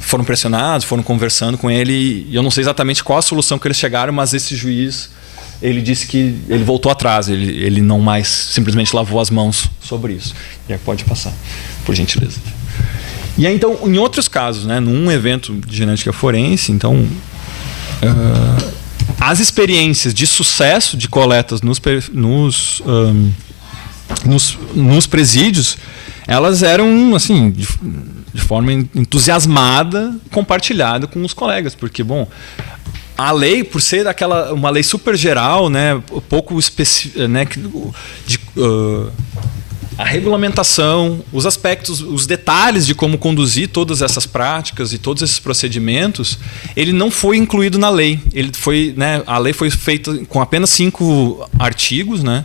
foram pressionados, foram conversando com ele, e eu não sei exatamente qual a solução que eles chegaram, mas esse juiz, ele disse que ele voltou atrás, ele não mais simplesmente lavou as mãos sobre isso. E aí pode passar, por gentileza. E aí, então, em outros casos, né, num evento de genética forense, então, as experiências de sucesso de coletas nos presídios, elas eram assim de forma entusiasmada, compartilhada com os colegas, porque bom, a lei, por ser uma lei super geral, né, pouco específica, né, a regulamentação, os aspectos, os detalhes de como conduzir todas essas práticas e todos esses procedimentos, ele não foi incluído na lei. Ele foi, né, a lei foi feita com apenas 5 artigos, né,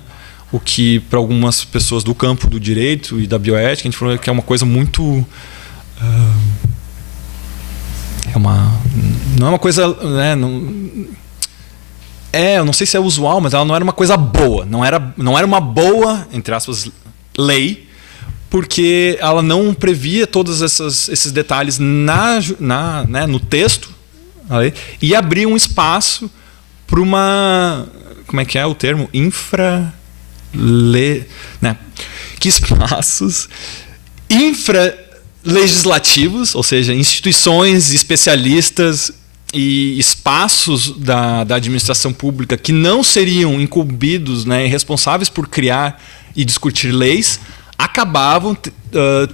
o que para algumas pessoas do campo do direito e da bioética a gente falou que é uma coisa muito não é uma coisa, né, eu não sei se é usual, mas ela não era uma coisa boa, não era uma boa, entre aspas, lei, porque ela não previa todos esses detalhes né, no texto, e abria um espaço para uma, como é que é o termo? Né? Que espaços infralegislativos, ou seja, instituições especialistas e espaços da administração pública que não seriam incumbidos, né, responsáveis por criar e discutir leis, acabavam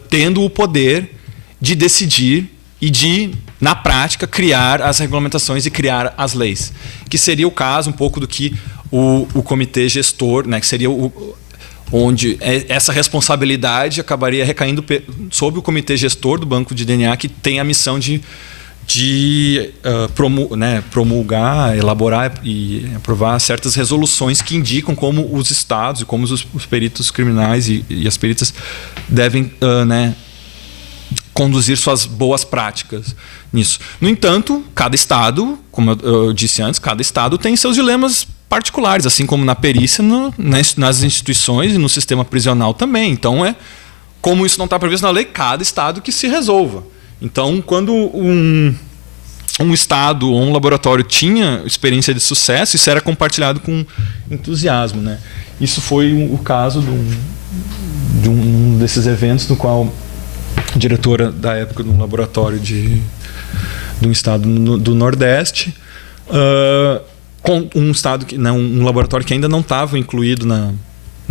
tendo o poder de decidir e de, na prática, criar as regulamentações e criar as leis. Que seria o caso um pouco do que o comitê gestor, né, que seria onde essa responsabilidade acabaria recaindo sobre o comitê gestor do banco de DNA, que tem a missão de promulgar, elaborar e aprovar certas resoluções que indicam como os estados e como os peritos criminais e as peritas devem conduzir suas boas práticas nisso. No entanto, cada estado, como eu disse antes, cada estado tem seus dilemas particulares, assim como na perícia, nas instituições e no sistema prisional também. Então, como isso não está previsto na lei, cada estado que se resolva. Então, quando um estado ou um laboratório tinha experiência de sucesso, isso era compartilhado com entusiasmo, né? Isso foi o caso de um desses eventos no qual a diretora da época de um laboratório de um estado do Nordeste, com um estado um laboratório que ainda não estava incluído na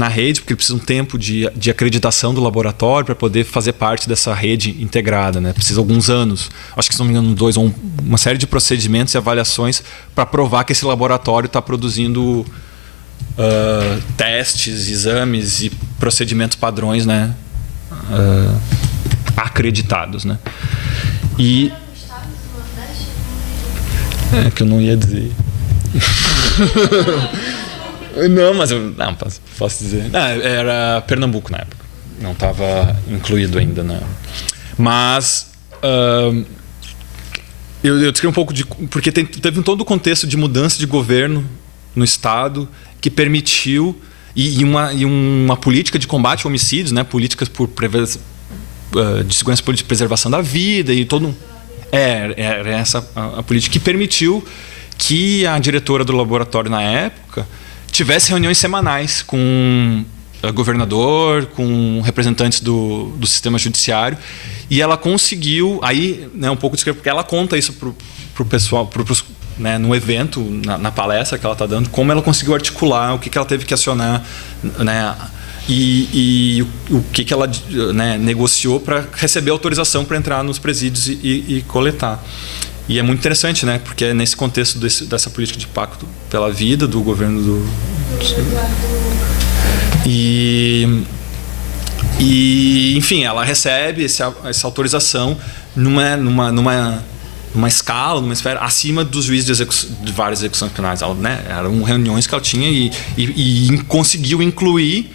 rede, porque precisa um tempo de acreditação do laboratório para poder fazer parte dessa rede integrada, né? Precisa alguns anos, acho que se não me engano 2 ou uma série de procedimentos e avaliações para provar que esse laboratório está produzindo testes, exames e procedimentos padrões, né? Acreditados, né? E que eu não ia dizer. Não, mas eu posso dizer. Era Pernambuco na época. Não estava incluído ainda, né? Mas eu descrevi um pouco porque teve todo o contexto de mudança de governo no estado que permitiu e uma política de combate a homicídios, né? Políticas de segurança política de preservação da vida e todo era essa a política que permitiu que a diretora do laboratório na época tivesse reuniões semanais com o governador, com representantes do sistema judiciário, e ela conseguiu, aí, né, um pouco porque ela conta isso pro pessoal, né, no evento, na palestra que ela está dando, como ela conseguiu articular, o que ela teve que acionar, né, e o que ela, né, negociou para receber autorização para entrar nos presídios e coletar. E é muito interessante, né? Porque é nesse contexto dessa política de pacto pela vida do governo do... E E, enfim, ela recebe essa autorização numa escala, numa esfera acima dos juízes de várias execuções penais. Ela, né, eram reuniões que ela tinha e conseguiu incluir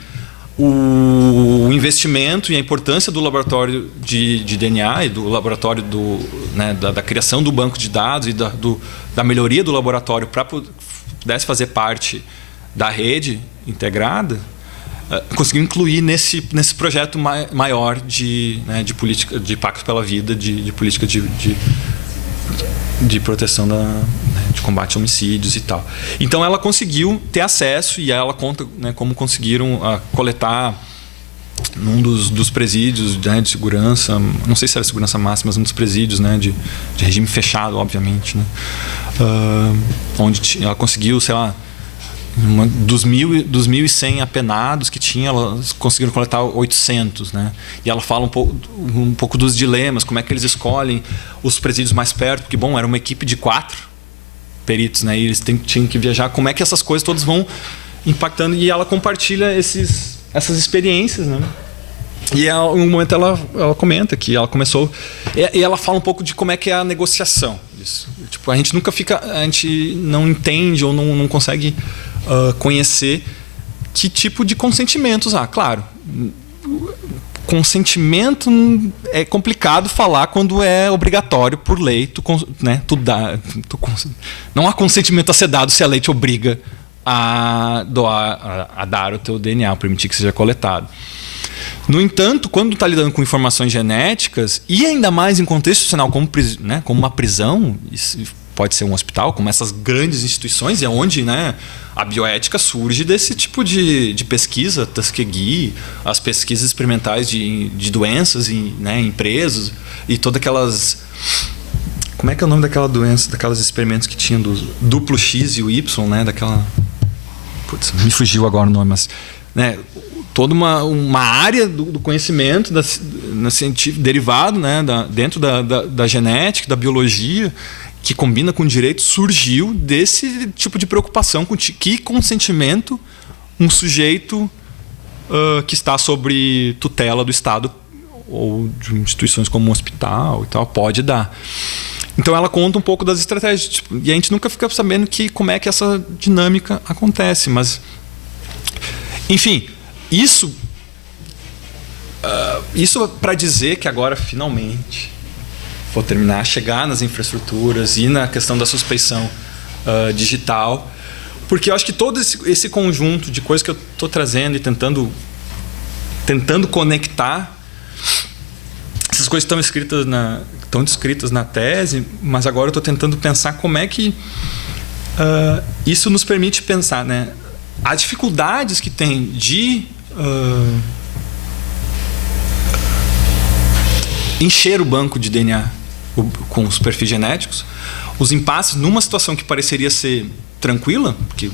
o investimento e a importância do laboratório de DNA e do laboratório da criação do banco de dados e da melhoria do laboratório para pudesse fazer parte da rede integrada. Conseguiu incluir nesse projeto maior de política, de pacto pela vida, de política de proteção de combate a homicídios e tal. Então ela conseguiu ter acesso, e ela conta, né, como conseguiram coletar num dos presídios, né, de segurança, não sei se era segurança máxima, mas um dos presídios, né, de regime fechado, obviamente, né, onde ela conseguiu, sei lá, dos 1.100 apenados que tinha, elas conseguiram coletar 800, né? E ela fala um pouco dos dilemas, como é que eles escolhem os presídios mais perto, porque, bom, era uma equipe de 4 peritos, né? E eles tinham que viajar, como é que essas coisas todas vão impactando, e ela compartilha essas experiências, né? E em um momento ela comenta que ela começou, e ela fala um pouco de como é que é a negociação disso. Tipo, a gente não entende ou não consegue conhecer que tipo de consentimentos há. Claro, consentimento é complicado falar quando é obrigatório por lei, não há consentimento a ser dado se a lei te obriga a dar o teu DNA, permitir que seja coletado. No entanto, quando está lidando com informações genéticas, e ainda mais em contexto institucional como uma prisão, pode ser um hospital, como essas grandes instituições, é onde, né, a bioética surge desse tipo de pesquisa, Tuskegee, as pesquisas experimentais de doenças em presos, e todas aquelas... Como é que é o nome daquela doença, daquelas experimentos que tinham do duplo X e o Y, né, daquela... Putz, me fugiu agora o nome, mas... Né, toda uma área do conhecimento científico derivado, né, dentro da genética, da biologia, que combina com o direito, surgiu desse tipo de preocupação com que consentimento um sujeito que está sob tutela do Estado ou de instituições como um hospital e tal pode dar. Então ela conta um pouco das estratégias, e a gente nunca fica sabendo como é que essa dinâmica acontece, mas enfim, isso para dizer que agora finalmente vou terminar, chegar nas infraestruturas e na questão da suspeição digital, porque eu acho que todo esse conjunto de coisas que eu estou trazendo e tentando conectar, essas coisas estão descritas na tese, mas agora eu estou tentando pensar como é que isso nos permite pensar, né, as dificuldades que tem de encher o banco de DNA com os perfis genéticos, os impasses numa situação que pareceria ser tranquila, porque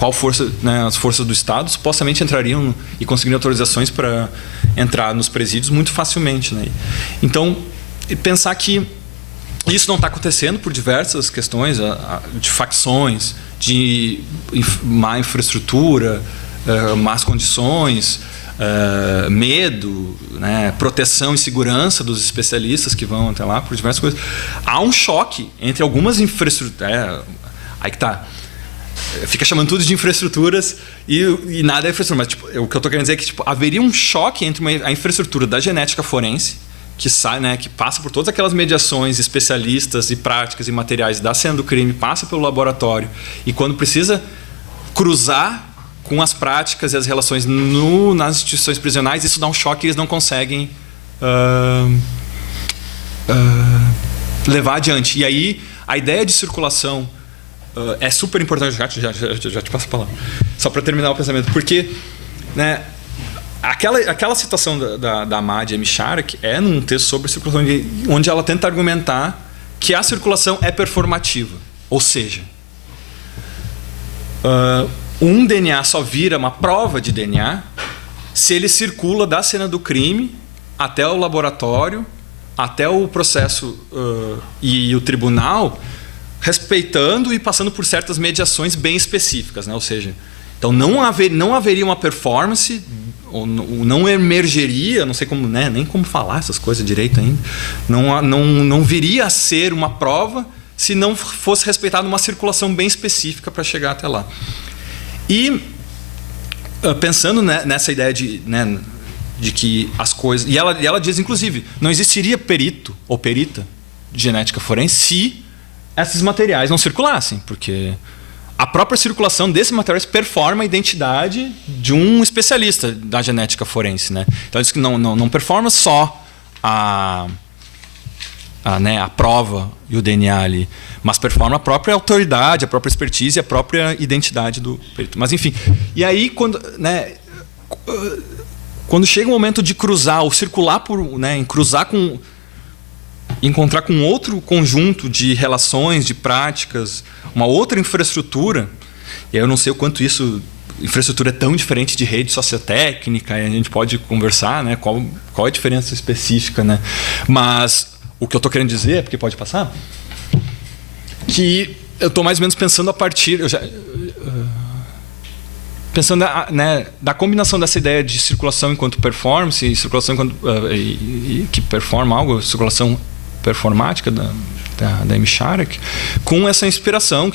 as forças do Estado supostamente entrariam e conseguiriam autorizações para entrar nos presídios muito facilmente, né? Então, pensar que isso não está acontecendo por diversas questões de facções, de má infraestrutura, más condições, medo, né, proteção e segurança dos especialistas que vão até lá, por diversas coisas. Há um choque entre algumas infraestruturas. Aí que tá. Fica chamando tudo de infraestruturas e nada é infraestrutura. Mas o que eu estou querendo dizer é que haveria um choque entre a infraestrutura da genética forense, que sai, né, que passa por todas aquelas mediações especialistas e práticas e materiais da cena do crime, passa pelo laboratório, e quando precisa cruzar com as práticas e as relações nas instituições prisionais, isso dá um choque e eles não conseguem levar adiante. E aí a ideia de circulação é super importante. Já te passo a palavra. Só para terminar o pensamento. Porque, né, aquela citação da Madia Michalak é num texto sobre circulação, onde ela tenta argumentar que a circulação é performativa. Ou seja, um DNA só vira uma prova de DNA se ele circula da cena do crime até o laboratório, até o processo e o tribunal, respeitando e passando por certas mediações bem específicas, né? Ou seja, então não haveria uma performance ou não emergeria, não sei como, né, nem como falar essas coisas direito ainda, não viria a ser uma prova se não fosse respeitada uma circulação bem específica para chegar até lá. E pensando, né, nessa ideia de, né, de que as coisas... E ela diz, inclusive, não existiria perito ou perita de genética forense se esses materiais não circulassem, porque a própria circulação desses materiais performa a identidade de um especialista da genética forense, né? Então, diz que não performa só né, a prova e o DNA ali, mas performa a própria autoridade, a própria expertise e a própria identidade do perito. Mas, enfim, e aí, quando chega o momento de cruzar ou circular né, encontrar com outro conjunto de relações, de práticas, uma outra infraestrutura, e aí eu não sei o quanto infraestrutura é tão diferente de rede sociotécnica, e a gente pode conversar, né, qual é a diferença específica, né? Mas o que eu estou querendo dizer, porque pode passar, que eu estou mais ou menos pensando a partir... Pensando, né, da combinação dessa ideia de circulação enquanto performance e circulação que performa algo, circulação performática da Amy Sharrock, com essa inspiração,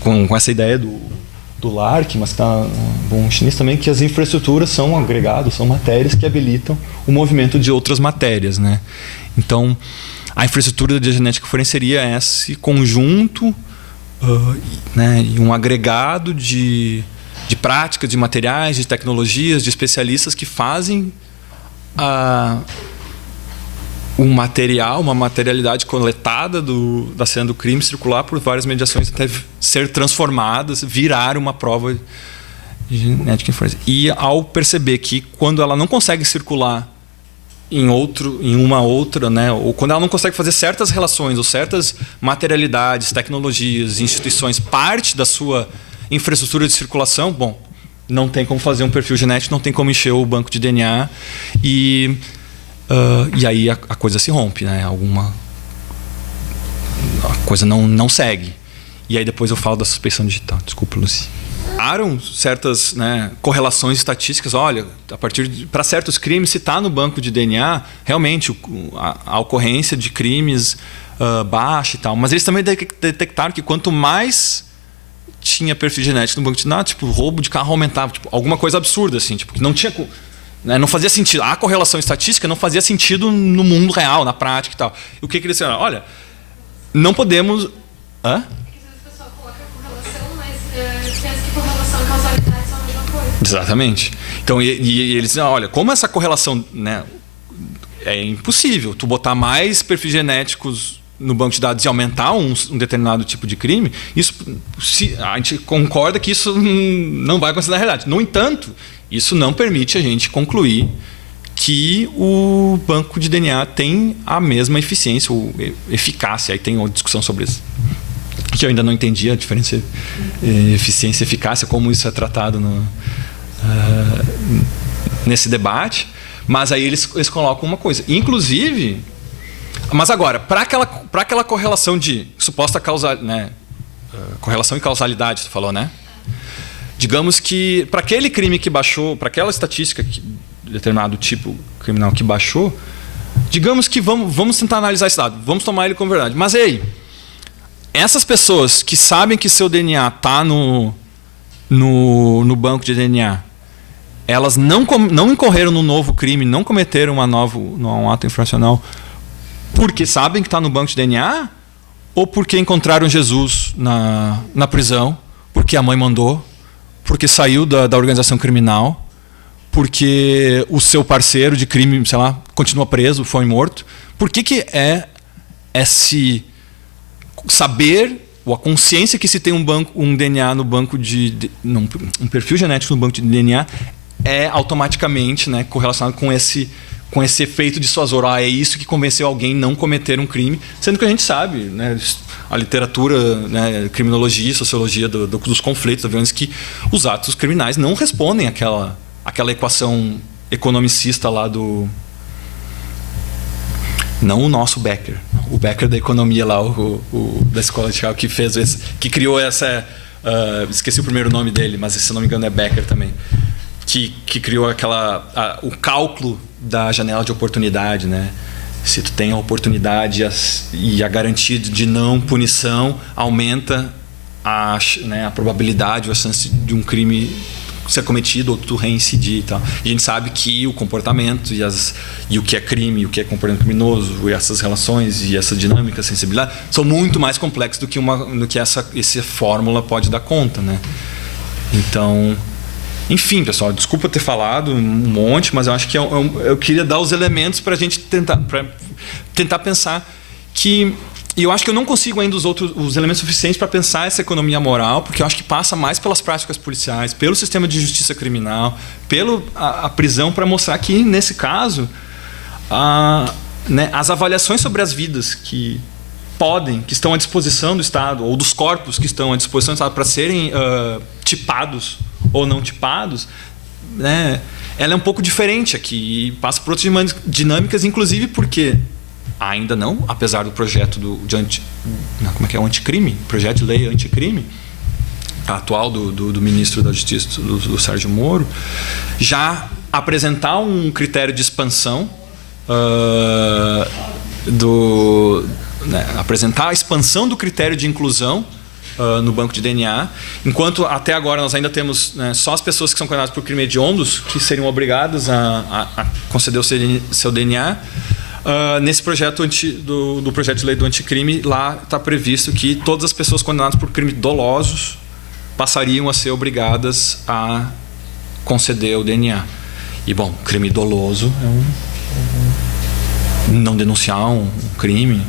com essa ideia do Lark, mas está bom chinês também, que as infraestruturas são agregados, são matérias que habilitam o movimento de outras matérias, né? Então, a infraestrutura da genética forense seria esse conjunto, né, e um agregado de práticas, de materiais, de tecnologias, de especialistas que fazem um material, uma materialidade coletada da cena do crime circular por várias mediações até ser transformada, virar uma prova de genética forense. E ao perceber que quando ela não consegue circular em uma outra, né, ou quando ela não consegue fazer certas relações ou certas materialidades, tecnologias, instituições parte da sua infraestrutura de circulação, bom, não tem como fazer um perfil genético, não tem como encher o banco de DNA e aí a coisa se rompe, né? A coisa não segue. E aí depois eu falo da suspeição digital. Desculpa, Lucy. Há certas, né, correlações estatísticas. Olha, para certos crimes, se está no banco de DNA, realmente a ocorrência de crimes baixa e tal. Mas eles também detectaram que quanto mais tinha perfil genético no banco de DNA, tipo, roubo de carro aumentava, tipo, alguma coisa absurda, assim, tipo, que não tinha, né, não fazia sentido. A correlação estatística não fazia sentido no mundo real, na prática e tal. E o que eles disseram? Olha, não podemos... Hã? Porque às vezes o pessoal coloca correlação, mas pensa que correlação e causalidade são a mesma coisa. Exatamente. Então, e eles dizem, olha, como essa correlação, né, é impossível, tu botar mais perfis genéticos no banco de dados e aumentar um determinado tipo de crime, a gente concorda que isso não vai acontecer na realidade. No entanto, isso não permite a gente concluir que o banco de DNA tem a mesma eficiência ou eficácia. Aí tem uma discussão sobre isso, que eu ainda não entendi a diferença eficiência e eficácia, como isso é tratado nesse debate. Mas aí eles colocam uma coisa. Inclusive... Mas agora, para aquela correlação de suposta né, correlação e causalidade, tu falou, né? Digamos que para aquele crime que baixou, para aquela estatística determinado tipo criminal que baixou, digamos que vamos tentar analisar esse dado, vamos tomar ele como verdade. Mas aí, essas pessoas que sabem que seu DNA está no banco de DNA, elas não incorreram no novo crime, não cometeram um ato infracional porque sabem que está no banco de DNA, ou porque encontraram Jesus na prisão, porque a mãe mandou, porque saiu da organização criminal, porque o seu parceiro de crime, sei lá, continua preso, foi morto. Por que é esse saber, ou a consciência que se tem um DNA no banco um perfil genético no banco de DNA é automaticamente, né, correlacionado com esse efeito dissuasor? É isso que convenceu alguém a não cometer um crime, sendo que a gente sabe, né, a literatura, né, criminologia, sociologia dos conflitos, da violência, que os atos criminais não respondem àquela equação economicista lá do... Não o nosso Becker, o Becker da economia lá, da escola de Chicago, que criou essa... esqueci o primeiro nome dele, mas se não me engano é Becker também. que criou o cálculo da janela de oportunidade, né? Se tu tem a oportunidade e a garantia de não punição, aumenta a probabilidade ou a chance de um crime ser cometido ou tu reincidir e tal. E a gente sabe que o comportamento e o que é crime, o que é comportamento criminoso, e essas relações e essa dinâmica, sensibilidade, são muito mais complexos do que essa fórmula pode dar conta, né? Então, enfim, pessoal, desculpa ter falado um monte, mas eu acho que eu queria dar os elementos para a gente tentar pensar que... E eu acho que eu não consigo ainda os elementos suficientes para pensar essa economia moral, porque eu acho que passa mais pelas práticas policiais, pelo sistema de justiça criminal, a prisão, para mostrar que, nesse caso, as avaliações sobre as vidas que estão à disposição do Estado, ou dos corpos que estão à disposição do Estado para serem tipados ou não tipados, né, ela é um pouco diferente aqui e passa por outras dinâmicas, inclusive porque... Ainda não, apesar do projeto o anticrime, projeto de lei anticrime, atual do ministro da Justiça, do Sérgio Moro, já apresentar um critério de expansão, apresentar a expansão do critério de inclusão no banco de DNA, enquanto até agora nós ainda temos só as pessoas que são condenadas por crime hediondos que seriam obrigadas a conceder o seu DNA. Nesse projeto do projeto de lei do anticrime, lá está previsto que todas as pessoas condenadas por crimes dolosos passariam a ser obrigadas a conceder o DNA. E, bom, crime doloso é não denunciar um crime,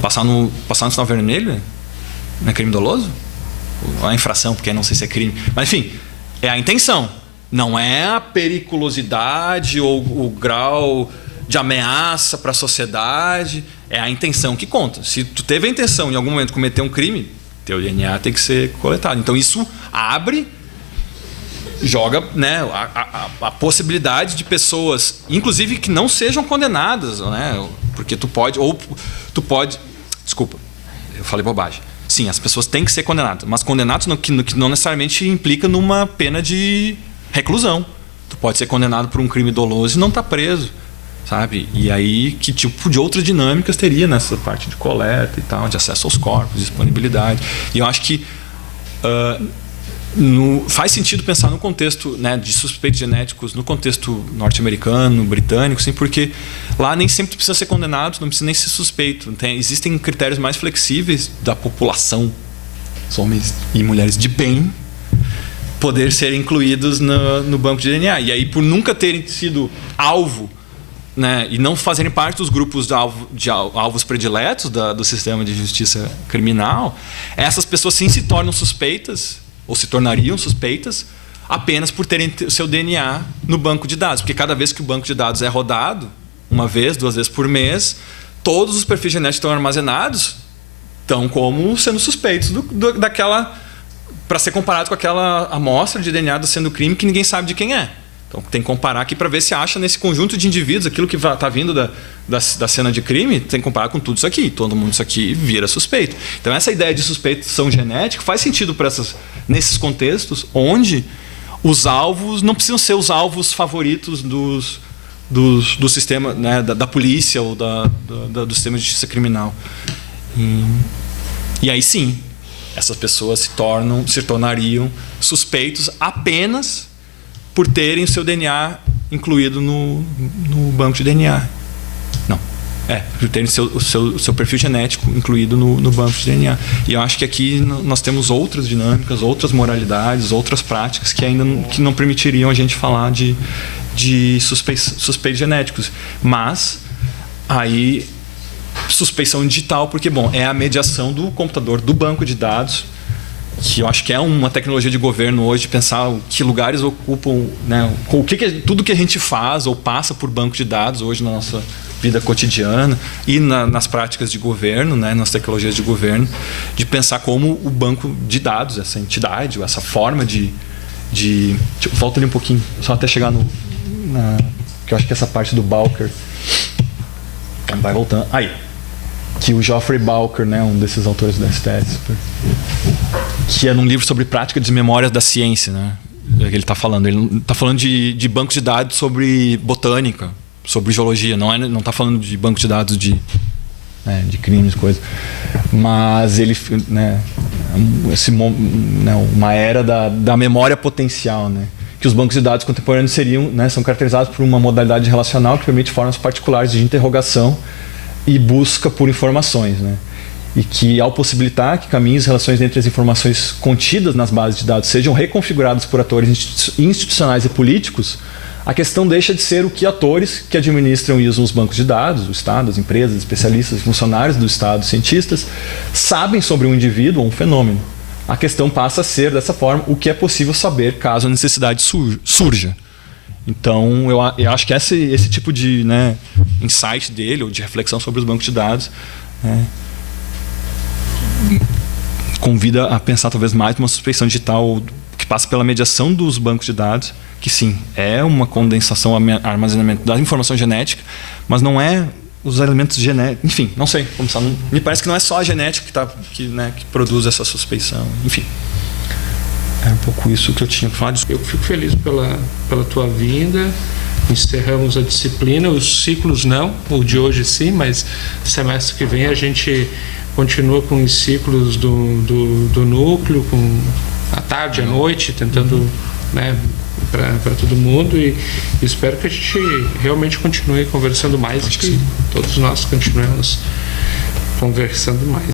passar no sinal vermelho, não é crime doloso? A infração, porque não sei se é crime. Mas, enfim, é a intenção. Não é a periculosidade ou o grau de ameaça para a sociedade, é a intenção que conta. Se tu teve a intenção em algum momento de cometer um crime, teu DNA tem que ser coletado. Então isso joga, né, a possibilidade de pessoas, inclusive que não sejam condenadas, né, porque desculpa, eu falei bobagem. Sim, as pessoas têm que ser condenadas, mas condenados que não necessariamente implica numa pena de reclusão. Tu pode ser condenado por um crime doloso e não estar preso. Sabe? E aí, que tipo de outras dinâmicas teria nessa parte de coleta e tal, de acesso aos corpos, disponibilidade. E eu acho que faz sentido pensar no contexto, né, de suspeitos genéticos, no contexto norte-americano, britânico, sim, porque lá nem sempre precisa ser condenado, não precisa nem ser suspeito. Existem critérios mais flexíveis da população, os homens e mulheres de bem, poder serem incluídos no banco de DNA. E aí, por nunca terem sido alvo, né, e não fazerem parte dos grupos de alvos prediletos do sistema de justiça criminal, essas pessoas sim se tornam suspeitas, ou se tornariam suspeitas, apenas por terem o seu DNA no banco de dados. Porque cada vez que o banco de dados é rodado, uma vez, 2 vezes por mês, todos os perfis genéticos que estão armazenados estão como sendo suspeitos para ser comparado com aquela amostra de DNA do sendo crime que ninguém sabe de quem é. Então tem que comparar aqui para ver se acha nesse conjunto de indivíduos aquilo que está vindo da cena de crime, tem que comparar com tudo isso aqui. Todo mundo isso aqui vira suspeito. Então essa ideia de suspeição genética faz sentido nesses contextos onde os alvos não precisam ser os alvos favoritos do sistema, né, da polícia ou do sistema de justiça criminal. E aí sim, essas pessoas se tornariam suspeitos apenas por terem o seu DNA incluído no banco de DNA. Não. Por terem o seu perfil genético incluído no banco de DNA. E eu acho que aqui nós temos outras dinâmicas, outras moralidades, outras práticas que ainda não permitiriam a gente falar de suspeitos genéticos. Mas aí suspeição digital, porque é a mediação do computador, do banco de dados, que eu acho que é uma tecnologia de governo hoje, pensar que lugares ocupam, né, tudo que a gente faz ou passa por banco de dados hoje na nossa vida cotidiana e nas práticas de governo, né, nas tecnologias de governo, de pensar como o banco de dados, essa entidade, essa forma de volta ali um pouquinho, só até chegar que eu acho que essa parte do Bowker vai voltando. Aí. Que o Geoffrey Bowker, né, um desses autores do STS, que é num livro sobre prática de memórias da ciência, né, ele está falando. Ele não está falando de bancos de dados sobre botânica, sobre geologia. Não está falando de banco de dados de crimes, coisa. Mas ele, né, uma era da memória potencial, né? Que os bancos de dados contemporâneos seriam, né, são caracterizados por uma modalidade relacional que permite formas particulares de interrogação e busca por informações, né? E que, ao possibilitar que caminhos e relações entre as informações contidas nas bases de dados sejam reconfigurados por atores institucionais e políticos, a questão deixa de ser o que atores que administram e usam os bancos de dados, o Estado, as empresas, especialistas, funcionários do Estado, cientistas, sabem sobre um indivíduo ou um fenômeno. A questão passa a ser, dessa forma, o que é possível saber caso a necessidade surja. Então, eu acho que esse tipo de, né, insight dele, ou de reflexão sobre os bancos de dados, né, convida a pensar talvez mais numa suspeição digital que passa pela mediação dos bancos de dados, que sim, é uma condensação, armazenamento da informação genética, mas não é os elementos genéticos, enfim, não sei, me parece que não é só a genética que produz essa suspeição, enfim. É um pouco isso que eu tinha que falar. Eu fico feliz pela tua vinda. Encerramos a disciplina, os ciclos não, o de hoje sim, mas semestre que vem a gente continua com os ciclos do núcleo, com à tarde, à noite, tentando, né, para todo mundo, e espero que a gente realmente continue conversando mais, e que todos nós continuemos conversando mais.